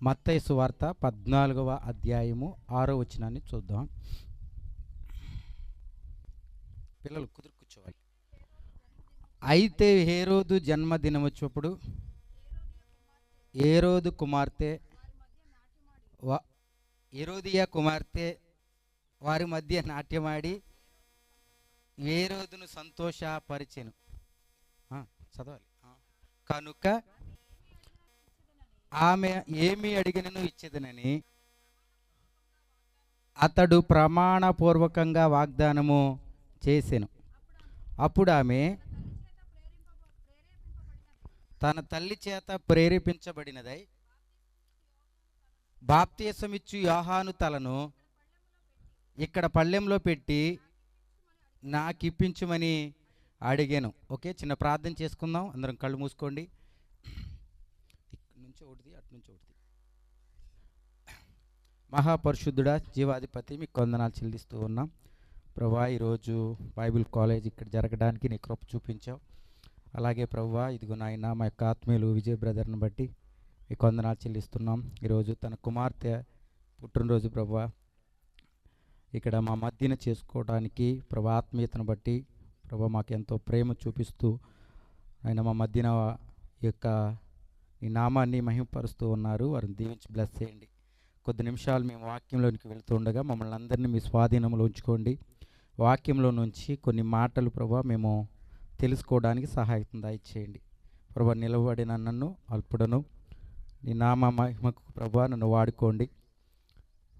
మత్తయి సువార్త 14వ అధ్యాయము 6వ వచనాన్ని చూద్దాం. పిల్లలు కుదురు కూర్చోవాలి. అయితే హేరోదు జన్మదినం వచ్చినప్పుడు హేరోదు కుమార్తె హేరోదియా కుమార్తె వారి మధ్య నాట్యమాడి హేరోదును సంతోషపరిచెను. చదవాలి. కనుక ఆమె ఏమి అడిగినను ఇచ్చేదనని అతడు ప్రమాణపూర్వకంగా వాగ్దానము చేసెను. అప్పుడు ఆమె తన తల్లి చేత ప్రేరేపించబడినదై బాప్తిసమిచ్చు యోహాను తలను ఇక్కడ పళ్ళెంలో పెట్టి నాకిప్పించుమని అడిగాను. ఓకే, చిన్న ప్రార్థన చేసుకుందాం. అందరం కళ్ళు మూసుకోండి. నుంచి ఒకటిది అటు నుంచి ఒకటిది. మహాపరిశుద్ధుడా, జీవాధిపతి, మీకు వందనాలు చెల్లిస్తూ ఉన్నాం ప్రభువా. ఈరోజు బైబిల్ కాలేజ్ ఇక్కడ జరగడానికి నీ కృప చూపించావు. అలాగే ప్రభువా, ఇదిగో నాయన మా యొక్క ఆత్మీయులు విజయ్ బ్రదర్ని బట్టి మీకు వందనాలు చెల్లిస్తున్నాం. ఈరోజు తన కుమార్తె పుట్టినరోజు ప్రభువా ఇక్కడ మా మధ్యన చేసుకోవడానికి ప్రభు ఆత్మీయతను బట్టి ప్రభు మాకు ఎంతో ప్రేమ చూపిస్తూ ఆయన మా మధ్యన యొక్క ఈ నామాన్ని మహిమపరుస్తూ ఉన్నారు. వారిని దీవించి బ్లెస్ చేయండి. కొద్ది నిమిషాలు మేము వాక్యంలోనికి వెళుతూ ఉండగా మమ్మల్ని అందరినీ మీ స్వాధీనంలో ఉంచుకోండి. వాక్యంలో నుంచి కొన్ని మాటలు ప్రభు మేము తెలుసుకోవడానికి సహాయం దయచేయండి. ప్రభు నిలబడిన నన్ను అల్పుడను నీ నామ మహిమకు ప్రభు నన్ను వాడుకోండి.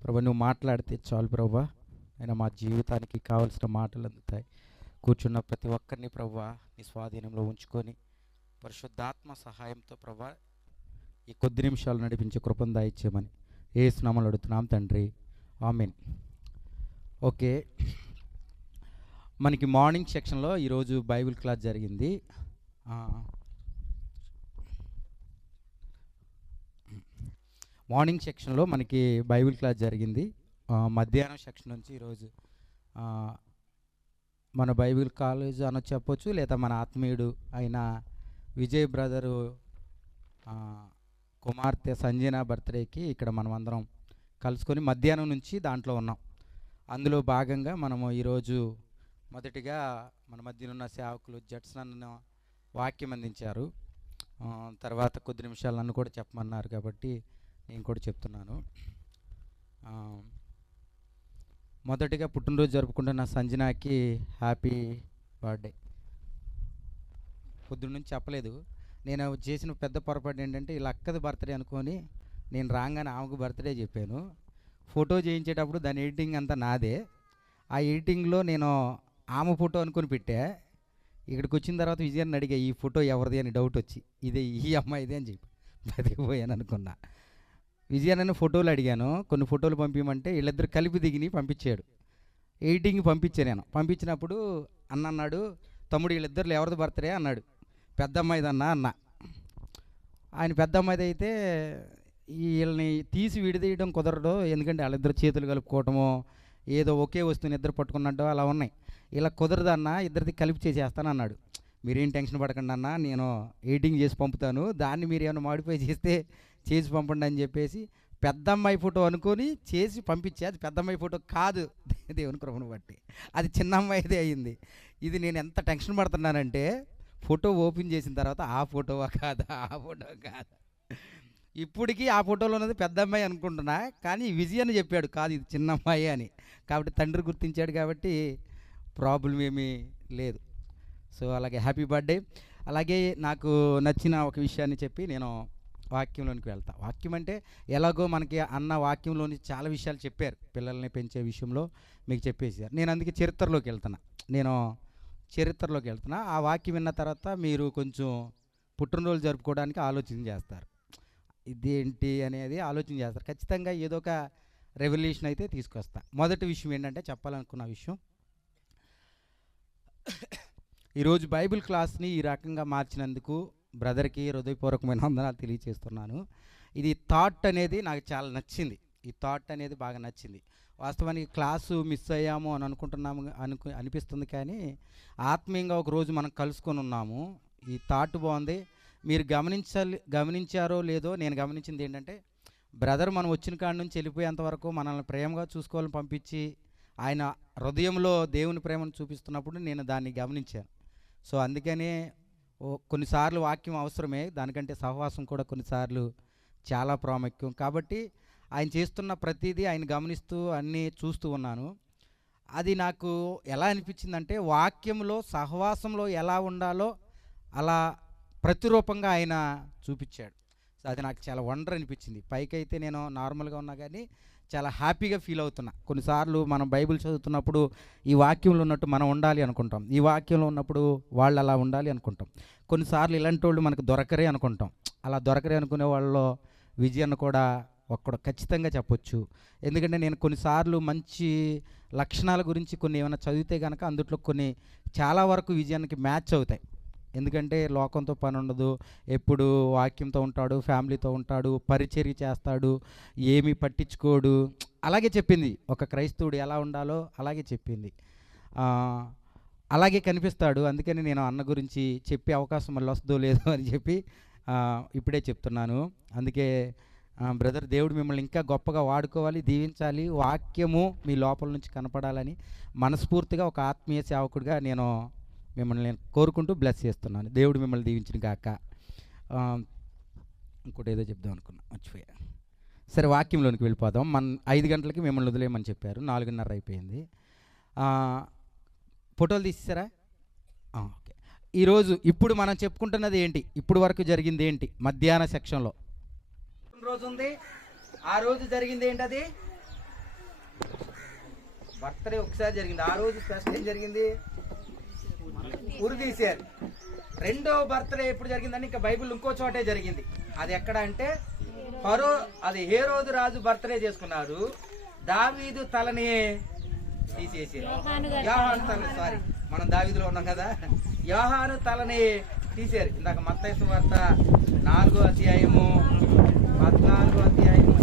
ప్రభు నువ్వు మాట్లాడితే చాలు ప్రభు, అయినా మా జీవితానికి కావలసిన మాటలు అందుతాయి. కూర్చున్న ప్రతి ఒక్కరిని ప్రభు నీ స్వాధీనంలో ఉంచుకొని పరిశుద్ధాత్మ సహాయంతో ప్రభు ఈ కొద్ది నిమిషాలు నడిపించే కృపను దయచేయమని యేసు నామములో అడుగుతున్నాం తండ్రి, ఆమేన్. ఓకే, మనకి మార్నింగ్ సెక్షన్లో ఈరోజు బైబిల్ క్లాస్ జరిగింది. మార్నింగ్ సెక్షన్లో మనకి బైబిల్ క్లాస్ జరిగింది. మధ్యాహ్నం సెక్షన్ నుంచి ఈరోజు మన బైబిల్ కాలేజ్ అని చెప్పొచ్చు, లేదా మన ఆత్మీయుడు అయిన విజయ్ బ్రదరు కుమార్తె సంజన బర్త్డేకి ఇక్కడ మనం అందరం కలుసుకొని మధ్యాహ్నం నుంచి దాంట్లో ఉన్నాం. అందులో భాగంగా మనము ఈరోజు మొదటిగా మన మధ్యన ఉన్న సేవకులు జడ్సన్ వాక్యం అందించారు. తర్వాత కొద్ది నిమిషాలు నన్ను కూడా చెప్పమన్నారు కాబట్టి నేను కూడా చెప్తున్నాను. మొదటిగా పుట్టినరోజు జరుపుకుంటున్న సంజనాకి హ్యాపీ బర్త్డే. పొద్దున్న నుంచి చెప్పలేదు. నేను చేసిన పెద్ద పొరపాటు ఏంటంటే ఇలా అక్కది బర్త్డే అనుకొని నేను రాగానే ఆమెకు బర్త్డే చెప్పాను. ఫోటో చేయించేటప్పుడు దాని ఎడిటింగ్ అంతా నాదే. ఆ ఎడిటింగ్లో నేను ఆమె ఫోటో అనుకొని పెట్టా. ఇక్కడికి వచ్చిన తర్వాత విజయాన్ని అడిగా ఈ ఫోటో ఎవరిది అని డౌట్ వచ్చి, ఇదే ఈ అమ్మాయిదే అని చెప్పి బతికిపోయాను అనుకున్నా. విజయాన్ని ఫోటోలు అడిగాను, కొన్ని ఫోటోలు పంపించమంటే వీళ్ళిద్దరు కలిపి దిగిని పంపించాడు. ఎడిటింగ్ పంపించాను. నేను పంపించినప్పుడు అన్నాడు, తమ్ముడు వీళ్ళిద్దరు ఎవరిది బర్త్డే అన్నాడు. పెద్ద అమ్మాయిదన్నా అన్న. ఆయన పెద్ద అమ్మాయిది అయితే వీళ్ళని తీసి విడిదీయడం కుదరదు, ఎందుకంటే వాళ్ళిద్దరు చేతులు కలుపుకోవటమో ఏదో ఒకే వస్తువుని ఇద్దరు పట్టుకున్నట్టు అలా ఉన్నాయి. ఇలా కుదరదన్నా, ఇద్దరిది కలిపి చేసేస్తాను అన్నాడు. మీరేం టెన్షన్ పడకండి అన్న, నేను ఎడిటింగ్ చేసి పంపుతాను, దాన్ని మీరు ఏమైనా మాడిఫై చేస్తే చేసి పంపండి అని చెప్పేసి పెద్ద అమ్మాయి ఫోటో అనుకొని చేసి పంపించే. అది పెద్ద అమ్మాయి ఫోటో కాదు, దేవుని కృపను బట్టి అది చిన్న అమ్మాయిదే అయ్యింది. ఇది నేను ఎంత టెన్షన్ పడుతున్నానంటే ఫోటో ఓపెన్ చేసిన తర్వాత ఆ ఫోటోవా కాదా, ఆ ఫోటో కాదా, ఇప్పటికీ ఆ ఫోటోలో ఉన్నది పెద్ద అమ్మాయి అనుకుంటున్నా. కానీ విజయ్ అని చెప్పాడు కాదు ఇది చిన్న అమ్మాయి అని. కాబట్టి తండ్రి గుర్తించాడు కాబట్టి ప్రాబ్లం ఏమీ లేదు. సో అలాగే హ్యాపీ బర్త్డే. అలాగే నాకు నచ్చిన ఒక విషయాన్ని చెప్పి నేను వాక్యంలోనికి వెళ్తా. వాక్యం అంటే ఎలాగో మనకి అన్న వాక్యంలోని చాలా విషయాలు చెప్పారు. పిల్లల్ని పెంచే విషయంలో మీకు చెప్పేసారు. నేను అందుకే చరిత్రలోకి వెళ్తున్నా. ఆ వాక్యం విన్న తర్వాత మీరు కొంచెం పుట్టినరోజు జరుపుకోవడానికి ఆలోచన చేస్తారు. ఇదేంటి అనేది ఆలోచన చేస్తారు. ఖచ్చితంగా ఏదో ఒక రెవల్యూషన్ అయితే తీసుకొస్తా. మొదటి విషయం ఏంటంటే చెప్పాలనుకున్న విషయం, ఈరోజు బైబిల్ క్లాస్ని ఈ రకంగా మార్చినందుకు బ్రదర్కి హృదయపూర్వకమైన వందనాలు తెలియజేస్తున్నాను. ఇది థాట్ అనేది నాకు చాలా నచ్చింది. ఈ థాట్ అనేది బాగా నచ్చింది. వాస్తవానికి క్లాసు మిస్ అయ్యాము అని అనుకుంటున్నాము అనిపిస్తుంది, కానీ ఆత్మీయంగా ఒకరోజు మనం కలుసుకొని ఉన్నాము. ఈ థాట్ బాగుంది. మీరు గమనించారో లేదో, నేను గమనించింది ఏంటంటే బ్రదర్ మనం వచ్చిన కాడ నుంచి వెళ్ళిపోయేంత వరకు మనల్ని ప్రేమగా చూసుకోవాలని పంపించి ఆయన హృదయంలో దేవుని ప్రేమను చూపిస్తున్నప్పుడు నేను దాన్ని గమనించాను. సో అందుకనే కొన్నిసార్లు వాక్యం అవసరమే, దానికంటే సహవాసం కూడా కొన్నిసార్లు చాలా ప్రాముఖ్యం. కాబట్టి ఆయన చేస్తున్న ప్రతిదీ ఆయన గమనిస్తూ అన్నీ చూస్తూ ఉన్నాను. అది నాకు ఎలా అనిపించిందంటే, వాక్యంలో సహవాసంలో ఎలా ఉండాలో అలా ప్రతిరూపంగా ఆయన చూపించాడు. సో అది నాకు చాలా వండర్ అనిపించింది. పైకైతే నేను నార్మల్గా ఉన్నా కానీ చాలా హ్యాపీగా ఫీల్ అవుతున్నా. కొన్నిసార్లు మనం బైబిల్ చదువుతున్నప్పుడు ఈ వాక్యంలో ఉన్నట్టు మనం ఉండాలి అనుకుంటాం, ఈ వాక్యంలో ఉన్నప్పుడు వాళ్ళు అలా ఉండాలి అనుకుంటాం. కొన్నిసార్లు ఇలాంటి వాళ్ళు మనకు దొరకరే అనుకుంటాం. అలా దొరకరే అనుకునే వాళ్ళలో విజయాన్ని కూడా ఒక్కడు ఖచ్చితంగా చెప్పొచ్చు. ఎందుకంటే నేను కొన్నిసార్లు మంచి లక్షణాల గురించి కొన్ని ఏమైనా చదివితే కనుక అందుట్లో కొన్ని చాలా వరకు విజయానికి మ్యాచ్ అవుతాయి. ఎందుకంటే లోకంతో పని ఉండదు, ఎప్పుడు వాక్యంతో ఉంటాడు, ఫ్యామిలీతో ఉంటాడు, పరిచర్య చేస్తాడు, ఏమీ పట్టించుకోడు. అలాగే చెప్పింది, ఒక క్రైస్తవుడు ఎలా ఉండాలో అలాగే చెప్పింది. అలాగే కనిపిస్తాడు. అందుకని నేను అన్న గురించి చెప్పే అవకాశం మళ్ళీ వస్తుందో లేదో అని చెప్పి ఇప్పుడే చెప్తున్నాను. అందుకే బ్రదర్, దేవుడు మిమ్మల్ని ఇంకా గొప్పగా వాడుకోవాలి, దీవించాలి, వాక్యము మీ లోపల నుంచి కనపడాలని మనస్ఫూర్తిగా ఒక ఆత్మీయ సేవకుడిగా మిమ్మల్ని నేను కోరుకుంటూ బ్లెస్ చేస్తున్నాను. దేవుడు మిమ్మల్ని దీవించిన గాక. ఇంకోటి ఏదో చెప్దాం అనుకున్నా, మర్చిపోయా. సరే, వాక్యంలోనికి వెళ్ళిపోదాం. 5 గంటలకి మిమ్మల్ని వదిలేయమని చెప్పారు, 4:30 అయిపోయింది. ఫోటోలు తీసేసారా? ఓకే. ఈరోజు ఇప్పుడు మనం చెప్పుకుంటున్నది ఏంటి, ఇప్పుడు వరకు జరిగింది ఏంటి? మధ్యాహ్న సెక్షన్లో రోజు ఉంది, ఆ రోజు జరిగింది ఏంటది? బర్త్డే ఒకసారి జరిగింది. ఆ రోజు స్పెషల్ ఏం జరిగింది? ఉరి తీశారు. రెండో బర్త్డే ఎప్పుడు జరిగిందని ఇంకా బైబిల్ ఇంకో చోటే జరిగింది. అది ఎక్కడ అంటే అది హేరోదు రాజు బర్త్డే చేసుకున్నారు, దావీదు తలని తీసేసారు. యోహాను తల, సారీ మనం దావీదులో ఉన్నాం కదా, యోహాను తలని తీశారు. ఇందాక మత్తయి సువార్త 4వ అధ్యాయము 14వ అధ్యాయము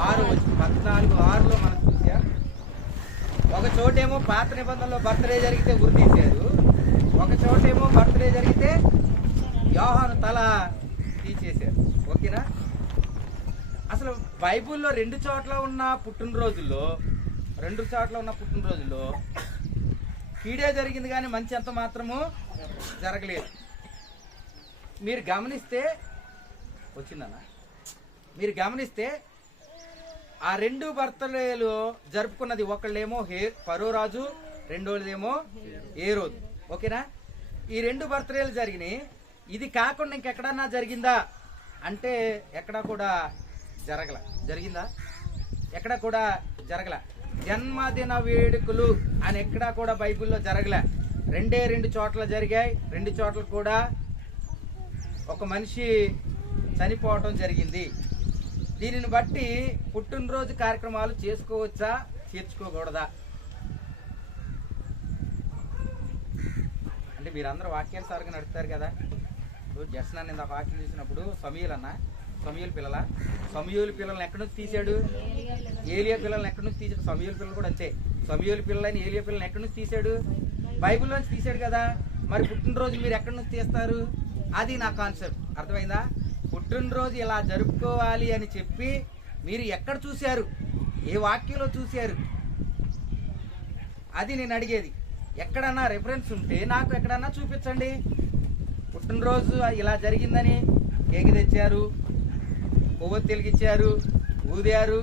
14:6లో మనం చూసాం. ఒక చోటేమో పాత నిబంధనలో బర్త్డే జరిగితే ఉరి తీశారు, ఒక చోటేమో బర్త్డే జరిగితే యోహాను తల తీసేశారు. ఓకేనా? అసలు బైబిల్లో రెండు చోట్ల ఉన్న పుట్టినరోజుల్లో కీడే జరిగింది కానీ మంచి ఎంత మాత్రము జరగలేదు. మీరు గమనిస్తే ఆ రెండు బర్త్డేలు జరుపుకున్నది ఒకళ్ళేమో ఫరో రాజు, రెండోదేమో హేరోదు. ఓకేనా? ఈ రెండు బర్త్డేలు జరిగినాయి. ఇది కాకుండా ఇంకెక్కడన్నా జరిగిందా అంటే ఎక్కడా కూడా జరిగిందా? ఎక్కడ కూడా జరగల. జన్మదిన వేడుకలు అని ఎక్కడా కూడా బైబిల్లో జరగలే. రెండు చోట్ల జరిగాయి. రెండు చోట్ల కూడా ఒక మనిషి చనిపోవటం జరిగింది. దీనిని బట్టి పుట్టినరోజు కార్యక్రమాలు చేసుకోవచ్చా, చేర్చుకోకూడదా? అంటే మీరందరూ వాక్యానుసారంగా నడుపుతారు కదా. ఇప్పుడు జడ్సన్ అన్న ఇందాక వాక్యం చేసినప్పుడు సమూయేలు పిల్లల్ని ఎక్కడి నుంచి తీశాడు? ఏలియా పిల్లల్ని ఎక్కడి నుంచి తీశాడు? సమూయేలు పిల్లలు కూడా అంతే. సమూయేలు పిల్లలని ఏలియా పిల్లల్ని ఎక్కడి నుంచి తీశాడు? బైబిల్లోంచి తీశాడు కదా. మరి పుట్టినరోజు మీరు ఎక్కడి నుంచి తీస్తారు? అది నా కాన్సెప్ట్. అర్థమైందా? పుట్టినరోజు ఇలా జరుపుకోవాలి అని చెప్పి మీరు ఎక్కడ చూశారు, ఏ వాక్యంలో చూశారు? అది నేను అడిగేది. ఎక్కడన్నా రెఫరెన్స్ ఉంటే నాకు ఎక్కడన్నా చూపించండి. పుట్టినరోజు ఇలా జరిగిందని కేక్ తెచ్చారు, కొవ్వొత్తి వెలిగించారు, ఊదారు,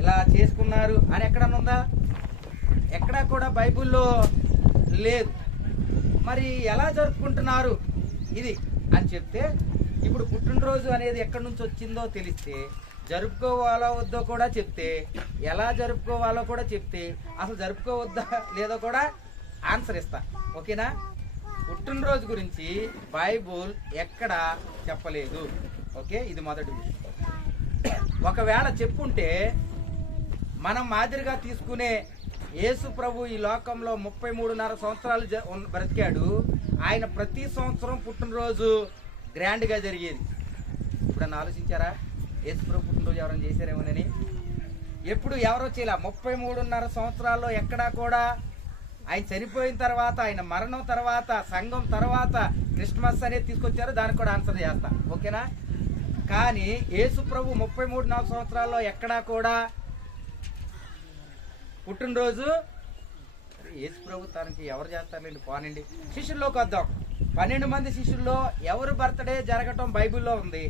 ఇలా చేసుకున్నారు అని ఎక్కడన్నా ఉందా? ఎక్కడా కూడా బైబిల్లో లేదు. మరి ఎలా జరుపుకుంటున్నారు ఇది అని చెప్తే, ఇప్పుడు పుట్టినరోజు అనేది ఎక్కడి నుంచి వచ్చిందో తెలిస్తే, జరుపుకోవాలో వద్దో కూడా చెప్తే, ఎలా జరుపుకోవాలో కూడా చెప్తే, అసలు జరుపుకోవద్దా లేదో కూడా ఆన్సర్ ఇస్తా. ఓకేనా? పుట్టినరోజు గురించి బైబుల్ ఎక్కడ చెప్పలేదు. ఓకే, ఇది మొదటి విషయం. ఒకవేళ చెప్పుంటే మనం మాదిరిగా తీసుకునే యేసు ప్రభు ఈ లోకంలో 33.5 సంవత్సరాలు బ్రతికాడు. ఆయన ప్రతి సంవత్సరం పుట్టినరోజు గ్రాండ్గా జరిగేది. ఇప్పుడన్నా ఆలోచించారా? యేసు ప్రభు పుట్టినరోజు ఎవరైనా చేశారేమోనని? ఎప్పుడు ఎవరో చేయలే. 33.5 సంవత్సరాల్లో ఎక్కడా కూడా ఆయన చనిపోయిన తర్వాత, ఆయన మరణం తర్వాత, సంఘం తర్వాత క్రిస్మస్ అనేది తీసుకొచ్చారు. దానికి కూడా ఆన్సర్ చేస్తా. ఓకేనా? కానీ యేసు ప్రభు 33 సంవత్సరాల్లో ఎక్కడా కూడా పుట్టినరోజు యేసు ప్రభు తనకి ఎవరు చేస్తారండి పోనండి. శిష్యుల్లోకి వద్దాం. 12 మంది శిష్యుల్లో ఎవరు బర్త్డే జరగటం బైబిల్లో ఉంది,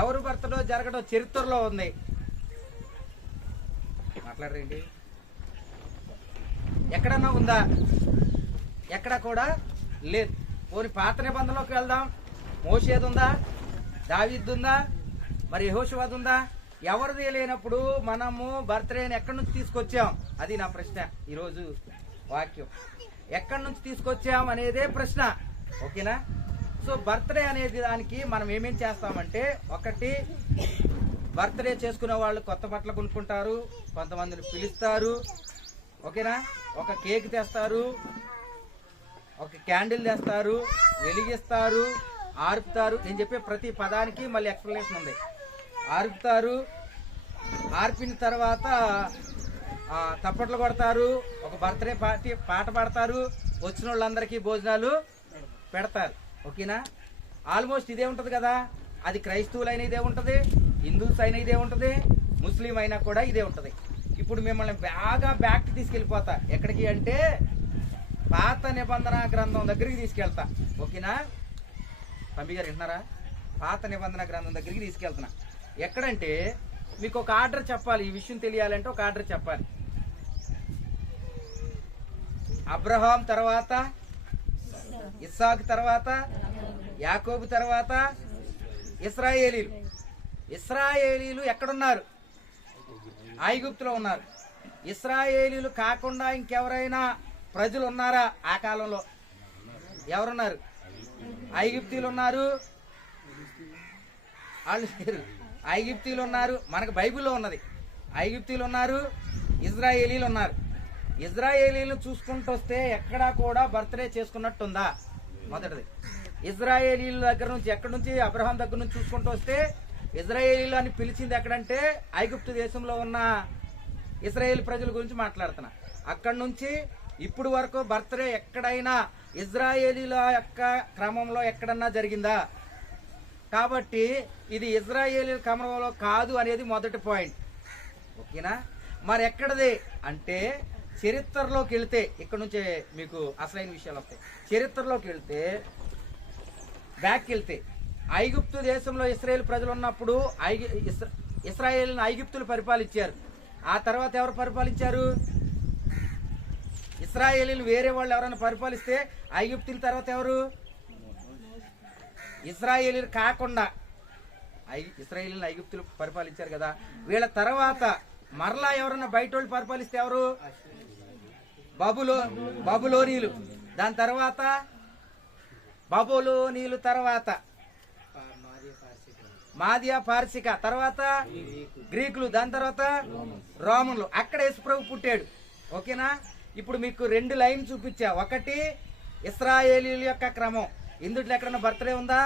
ఎవరు బర్త్డే జరగటం చరిత్రలో ఉంది. మాట్లాడరండి. ఎక్కడన్నా ఉందా? ఎక్కడ కూడా లేదు. పోనీ పాత నిబంధనలోకి వెళ్దాం. మోషేది ఉందా? దావీదు ఉందా? మరి యెహోషువది ఉందా? ఎవరిది లేనప్పుడు మనము బర్త్డేని ఎక్కడి నుంచి తీసుకొచ్చాం? అది నా ప్రశ్న. ఈరోజు వాక్యం ఎక్కడి నుంచి తీసుకొచ్చాం అనేదే ప్రశ్న. ఓకేనా? సో బర్త్డే అనేది దానికి మనం ఏమేం చేస్తామంటే, ఒకటి బర్త్డే చేసుకునే వాళ్ళు కొత్త బట్టలు కొనుక్కుంటారు, కొంతమందిని పిలుస్తారు. ఓకేనా? ఒక కేక్ తెస్తారు, ఒక క్యాండిల్ తెస్తారు, వెలిగిస్తారు, ఆర్పుతారు. నేను చెప్పే ప్రతి పదానికి మళ్ళీ ఎక్స్ప్లెనేషన్ ఉంది. ఆర్పుతారు, ఆర్పిన తర్వాత తప్పట్లు కొడతారు, ఒక బర్త్డే పాట పాడతారు, వచ్చిన వాళ్ళందరికీ భోజనాలు పెడతారు. ఓకేనా? ఆల్మోస్ట్ ఇదే ఉంటుంది కదా. అది క్రైస్తవులైన ఇదే ఉంటుంది, హిందూస్ అయినా ఇదే ఉంటుంది, ముస్లిం అయినా కూడా ఇదే ఉంటుంది. ఇప్పుడు మిమ్మల్ని బాగా బ్యాక్ తీసుకెళ్ళిపోతా. ఎక్కడికి అంటే పాత నిబంధన గ్రంథం దగ్గరికి తీసుకెళ్తా. ఓకేనా? పంపి గారు వింటున్నారా? పాత నిబంధన గ్రంథం దగ్గరికి తీసుకెళ్తున్నా. ఎక్కడంటే మీకు ఒక ఆర్డర్ చెప్పాలి. ఈ విషయం తెలియాలంటే ఒక ఆర్డర్ చెప్పాలి. అబ్రహాం తర్వాత, ఇస్సాకు తర్వాత, యాకోబు తర్వాత ఇశ్రాయేలీలు. ఇశ్రాయేలీలు ఎక్కడున్నారు? ఐగుప్తులో ఉన్నారు. ఇశ్రాయేలీలు కాకుండా ఇంకెవరైనా ప్రజలు ఉన్నారా ఆ కాలంలో? ఎవరున్నారు? ఐగుప్తీలు ఉన్నారు. వాళ్ళు ఐగుప్తీలు ఉన్నారు. మనకు బైబిల్లో ఉన్నది. ఐగుప్తీలు ఉన్నారు, ఇజ్రాయేలీలు ఉన్నారు. ఇజ్రాయేలీలు చూసుకుంటూ వస్తే ఎక్కడా కూడా బర్త్డే చేసుకున్నట్టుందా? మొదటిది. ఇజ్రాయేలీల దగ్గర నుంచి, ఎక్కడి నుంచి? అబ్రహాం దగ్గర నుంచి చూసుకుంటూ వస్తే ఇజ్రాయేలీలు అని పిలిచింది ఎక్కడంటే ఐగుప్తు దేశంలో ఉన్న ఇజ్రాయేల్ ప్రజల గురించి మాట్లాడుతున్నా. అక్కడి నుంచి ఇప్పుడు వరకు బర్త్డే ఎక్కడైనా ఇజ్రాయేలీల యొక్క క్రమంలో ఎక్కడన్నా జరిగిందా? కాబట్టి ఇది ఇజ్రాయేలీల క్రమంలో కాదు అనేది మొదటి పాయింట్. ఓకేనా? మరి ఎక్కడది అంటే చరిత్రలోకి వెళ్తే ఇక్కడ నుంచే మీకు అసలైన విషయాలు వస్తాయి. చరిత్రలోకి వెళ్తే, బ్యాక్ వెళ్తే, ఐగుప్తు దేశంలో ఇశ్రాయేల్ ప్రజలు ఉన్నప్పుడు ఇశ్రాయేల్ని ఐగుప్తులు పరిపాలించారు. ఆ తర్వాత ఎవరు పరిపాలించారు? ఇశ్రాయేలీలు వేరే వాళ్ళు ఎవరైనా పరిపాలిస్తే ఐగుప్తుల తర్వాత ఎవరు? ఇశ్రాయేలీలు కాకుండా ఇశ్రాయేలీని ఐగుప్తులు పరిపాలించారు కదా. వీళ్ళ తర్వాత మరలా ఎవరైనా బయట వాళ్ళు పరిపాలిస్తే ఎవరు? బబులోనీలు. దాని తర్వాత బబులోనీలు తర్వాత మాదియా పార్సిక, తర్వాత గ్రీకులు, దాని తర్వాత రోమన్లు. అక్కడ యేసుప్రభు పుట్టాడు. ఓకేనా? ఇప్పుడు మీకు 2 లైన్ చూపించా. ఒకటి ఇశ్రాయేలీల యొక్క క్రమం. ఇందులో ఎక్కడన్నా బర్త్డే ఉందా?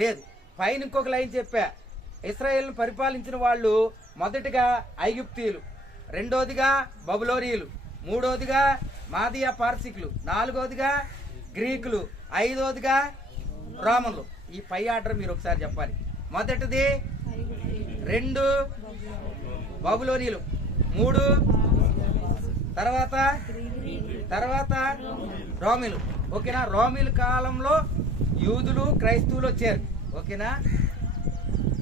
లేదు. పైన ఇంకొక లైన్ చెప్పా. ఇశ్రాయేల్ను పరిపాలించిన వాళ్ళు మొదటిగా ఐగుప్తీయులు, రెండోదిగా బబులోనీయులు, మూడోదిగా మాదియా పార్సికులు, నాలుగోదిగా గ్రీకులు, ఐదోదిగా రోమన్లు. ఈ పై ఆర్డర్ మీరు ఒకసారి చెప్పాలి. మొదటిది 2 బబులోనీయులు, 3 తర్వాత రోమీలు. ఓకేనా? రోమీల కాలంలో యూదులు, క్రైస్తవులు వచ్చారు. ఓకేనా?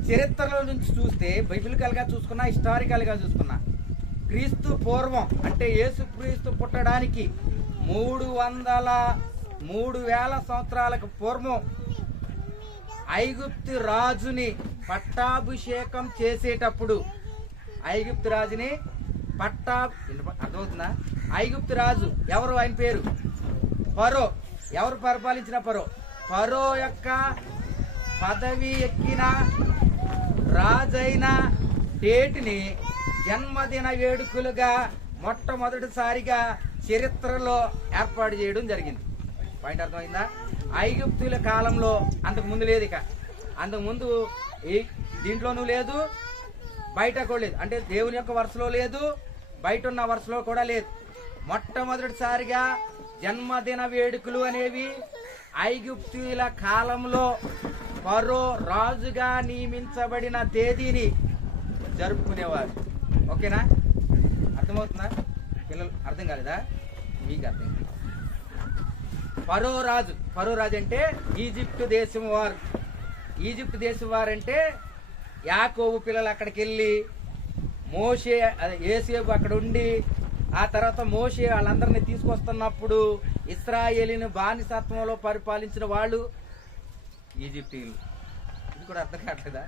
చరిత్రలో నుంచి చూస్తే, బైబిలికల్ గా చూసుకున్నా, హిస్టారికల్ గా చూసుకున్నా, క్రీస్తు పూర్వం అంటే యేసుక్రీస్తు పుట్టడానికి 3,000 సంవత్సరాలకు పూర్వం ఐగుప్తు రాజుని పట్టాభిషేకం చేసేటప్పుడు, ఐగుప్తు రాజుని అర్థమవుతుందా? ఐగుప్తు రాజు ఎవరు? ఆయన పేరు ఫరో. ఎవరు పరిపాలించిన ఫరో యొక్క పదవి ఎక్కిన రాజైన డేట్ని జన్మదిన వేడుకలుగా మొట్టమొదటిసారిగా చరిత్రలో ఏర్పాటు చేయడం జరిగింది. పాయింట్ అర్థమైందా? ఐగుప్తుల కాలంలో అంతకుముందు లేదు. ఇక అంతకుముందు దీంట్లోనూ లేదు, బయట కూడా లేదు. అంటే దేవుని యొక్క వరుసలో లేదు, బయట ఉన్న వరుసలో కూడా లేదు. మొట్టమొదటిసారిగా జన్మదిన వేడుకలు అనేవి ఐగుప్తుల కాలంలో ఫరో రాజుగా నియమించబడిన తేదీని జరుపుకునేవారు. ఓకేనా? అర్థమవుతుందా పిల్లలు? అర్థం కాలేదా? మీకు అర్థం కాదు. ఫరో రాజు అంటే ఈజిప్టు దేశం వారు. ఈజిప్టు దేశం వారంటే యాకోబు పిల్లలు అక్కడికి వెళ్ళి మోషే యోసేపు అక్కడ ఉండి ఆ తర్వాత మోషే వాళ్ళందరినీ తీసుకొస్తున్నప్పుడు ఇశ్రాయేలును బానిసత్వంలో పరిపాలించిన వాళ్ళు ఈజిప్టీయులు. ఇది కూడా అర్థం కావట్లేదా?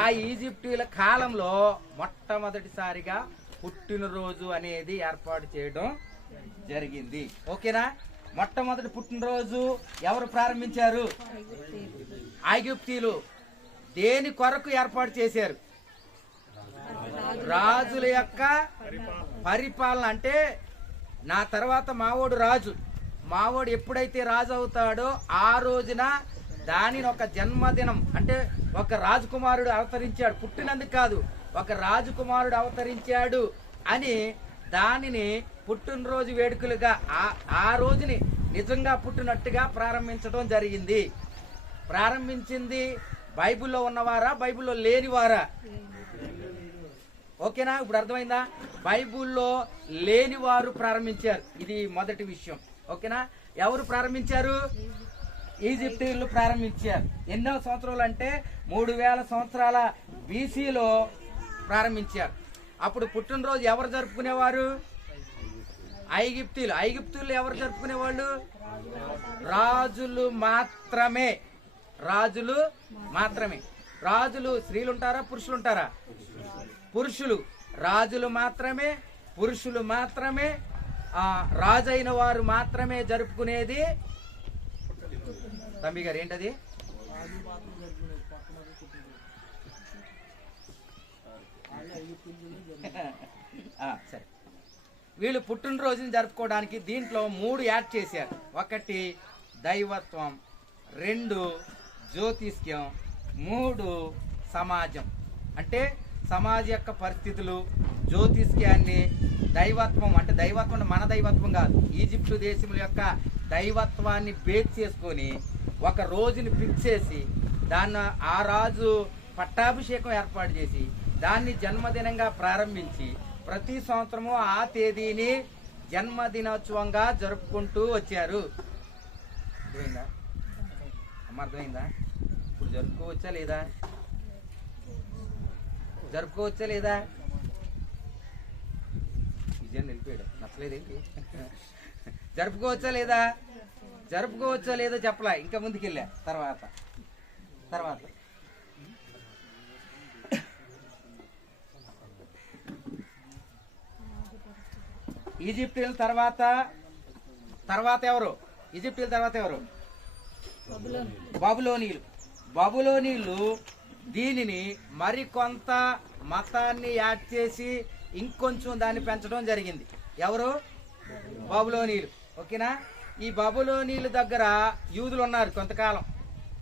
ఆ ఈజిప్టీయుల కాలంలో మొట్టమొదటిసారిగా పుట్టినరోజు అనేది ఏర్పాటు చేయడం జరిగింది. ఓకేనా? మొట్టమొదటి పుట్టినరోజు ఎవరు ప్రారంభించారు? ఐగుప్తీయులు. దేని కొరకు ఏర్పాటు చేశారు? రాజుల యొక్క పరిపాలన. అంటే నా తర్వాత మావోడు రాజు, మావోడు ఎప్పుడైతే రాజు అవుతాడో ఆ రోజున దానిని ఒక జన్మదినం, అంటే ఒక రాజకుమారుడు అవతరించాడు, పుట్టినందుకు కాదు, ఒక రాజకుమారుడు అవతరించాడు అని దానిని పుట్టినరోజు వేడుకలుగా ఆ రోజుని నిజంగా పుట్టినట్టుగా ప్రారంభించడం జరిగింది. ప్రారంభించింది బైబిల్లో ఉన్నవారా, బైబిల్లో లేనివారా? ఓకేనా? ఇప్పుడు అర్థమైందా? బైబిల్లో లేని వారు ప్రారంభించారు. ఇది మొదటి విషయం. ఓకేనా? ఎవరు ప్రారంభించారు? ఈజిప్టీయులు ప్రారంభించారు. ఎన్నో సంవత్సరాలు అంటే 3000 సంవత్సరాల బీసీలో ప్రారంభించారు. అప్పుడు పుట్టినరోజు ఎవరు జరుపుకునేవారు? ఐగుప్తీయులు. ఐగుప్తీయులు ఎవరు జరుపుకునేవాళ్ళు? రాజులు మాత్రమే. రాజులు మాత్రమే. రాజులు స్త్రీలు ఉంటారా, పురుషులు ఉంటారా? పురుషులు. రాజులు మాత్రమే, పురుషులు మాత్రమే, రాజైన వారు మాత్రమే జరుపుకునేది. తమ్మి గారు ఏంటది? సరే, వీళ్ళు పుట్టినరోజుని జరుపుకోవడానికి దీంట్లో 3 యాడ్ చేశారు. 1 దైవత్వం, 2 జ్యోతిష్యం, 3 సమాజం. అంటే సమాజ యొక్క పరిస్థితులు, జ్యోతిష్యాన్ని, దైవత్వం. అంటే దైవత్వం మన దైవత్వం కాదు, ఈజిప్టు దేశముల యొక్క దైవత్వాన్ని బేస్ చేసుకొని ఒక రోజుని ఫిక్స్ చేసి దాన్ని ఆ రాజు పట్టాభిషేకం ఏర్పాటు చేసి దాన్ని జన్మదినంగా ప్రారంభించి ప్రతి సంవత్సరము ఆ తేదీని జన్మదినోత్సవంగా జరుపుకుంటూ వచ్చారు. అర్థమైందా అమ్మ? అర్థమైందా? ఇప్పుడు జరుపుకోవచ్చా లేదా? జరుపుకోవచ్చా లేదా? విజయం నిలిపాడు, నచ్చలేదేంటి? జరుపుకోవచ్చా లేదా? జరుపుకోవచ్చా లేదా చెప్పలా, ఇంకా ముందుకెళ్ళా. తర్వాత ఈజిప్టీయుల తర్వాత ఎవరు? ఈజిప్టీయుల తర్వాత ఎవరు? బబులోనీయులు. బబులోనీయులు దీనిని మరికొంత మతాన్ని యాడ్ చేసి ఇంకొంచెం దాన్ని పెంచడం జరిగింది. ఎవరు? బబులోనీయులు. ఓకేనా? ఈ బబులోనీయుల దగ్గర యూదులు ఉన్నారు కొంతకాలం.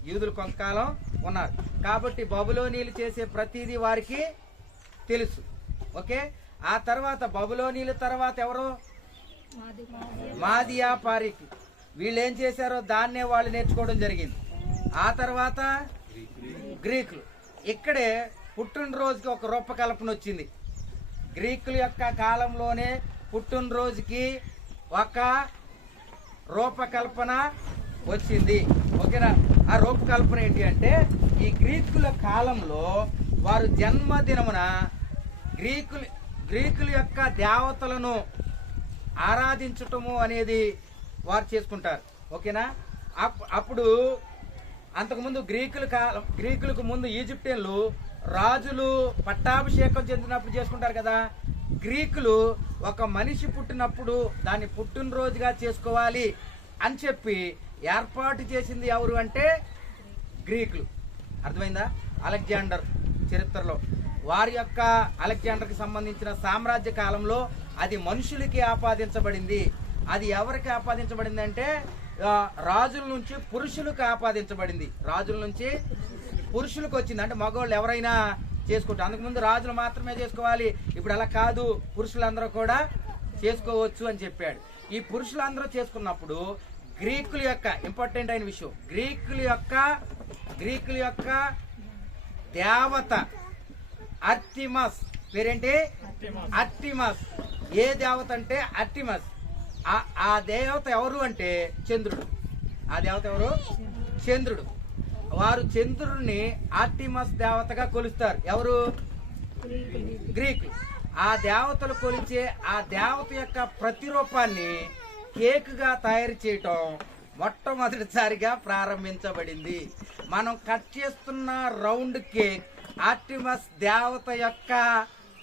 యూదులు కొంతకాలం ఉన్నారు కాబట్టి బబులోనీయులు చేసే ప్రతిదీ వారికి తెలుసు. ఓకే? ఆ తర్వాత బబులోనీయుల తర్వాత ఎవరు? మాదియా పారికి. వీళ్ళు ఏం చేశారో దాన్నే వాళ్ళు నేర్చుకోవడం జరిగింది. ఆ తర్వాత గ్రీకులు. ఇక్కడే పుట్టినరోజుకి ఒక రూపకల్పన వచ్చింది. గ్రీకుల యొక్క కాలంలోనే పుట్టినరోజుకి ఒక రూపకల్పన వచ్చింది. ఓకేనా? ఆ రూపకల్పన ఏంటి అంటే ఈ గ్రీకుల కాలంలో వారు జన్మదినమున గ్రీకుల యొక్క దేవతలను ఆరాధించటము అనేది వారు చేసుకుంటారు. ఓకేనా? అప్పుడు అంతకుముందు గ్రీకులకు ముందు ఈజిప్టియన్లు రాజులు పట్టాభిషేకం చెందినప్పుడు చేసుకుంటారు కదా. గ్రీకులు ఒక మనిషి పుట్టినప్పుడు దాన్ని పుట్టినరోజుగా చేసుకోవాలి అని చెప్పి ఏర్పాటు చేసింది ఎవరు అంటే గ్రీకులు. అర్థమైందా? అలెగ్జాండర్ చరిత్రలో వారి యొక్క అలెగ్జాండర్కి సంబంధించిన సామ్రాజ్య కాలంలో అది మనుషులకి ఆపాదించబడింది. అది ఎవరికి ఆపాదించబడింది అంటే రాజుల నుంచి పురుషులకు ఆపాదించబడింది. రాజుల నుంచి పురుషులకు వచ్చింది. అంటే మగవాళ్ళు ఎవరైనా చేసుకుంటారు. అందుకుముందు రాజులు మాత్రమే చేసుకోవాలి, ఇప్పుడు అలా కాదు, పురుషులందరూ కూడా చేసుకోవచ్చు అని చెప్పాడు. ఈ పురుషులందరూ చేసుకున్నప్పుడు గ్రీకుల యొక్క ఇంపార్టెంట్ అయిన విషయం, గ్రీకుల యొక్క గ్రీకుల యొక్క దేవత అర్టిమస్. పేరేంటి? అర్టిమస్. ఏ దేవత అంటే అర్టిమస్. ఆ దేవత ఎవరు అంటే చంద్రుడు. ఆ దేవత ఎవరు? చంద్రుడు. వారు చంద్రుడిని ఆర్టిమస్ దేవతగా కొలుస్తారు. ఎవరు? గ్రీకులు. ఆ దేవతలు కొలిచే ఆ దేవత యొక్క ప్రతిరూపాన్ని కేకుగా తయారు చేయటం మొట్టమొదటిసారిగా ప్రారంభించబడింది. మనం కట్ చేస్తున్న రౌండ్ కేక్ ఆర్టిమస్ దేవత యొక్క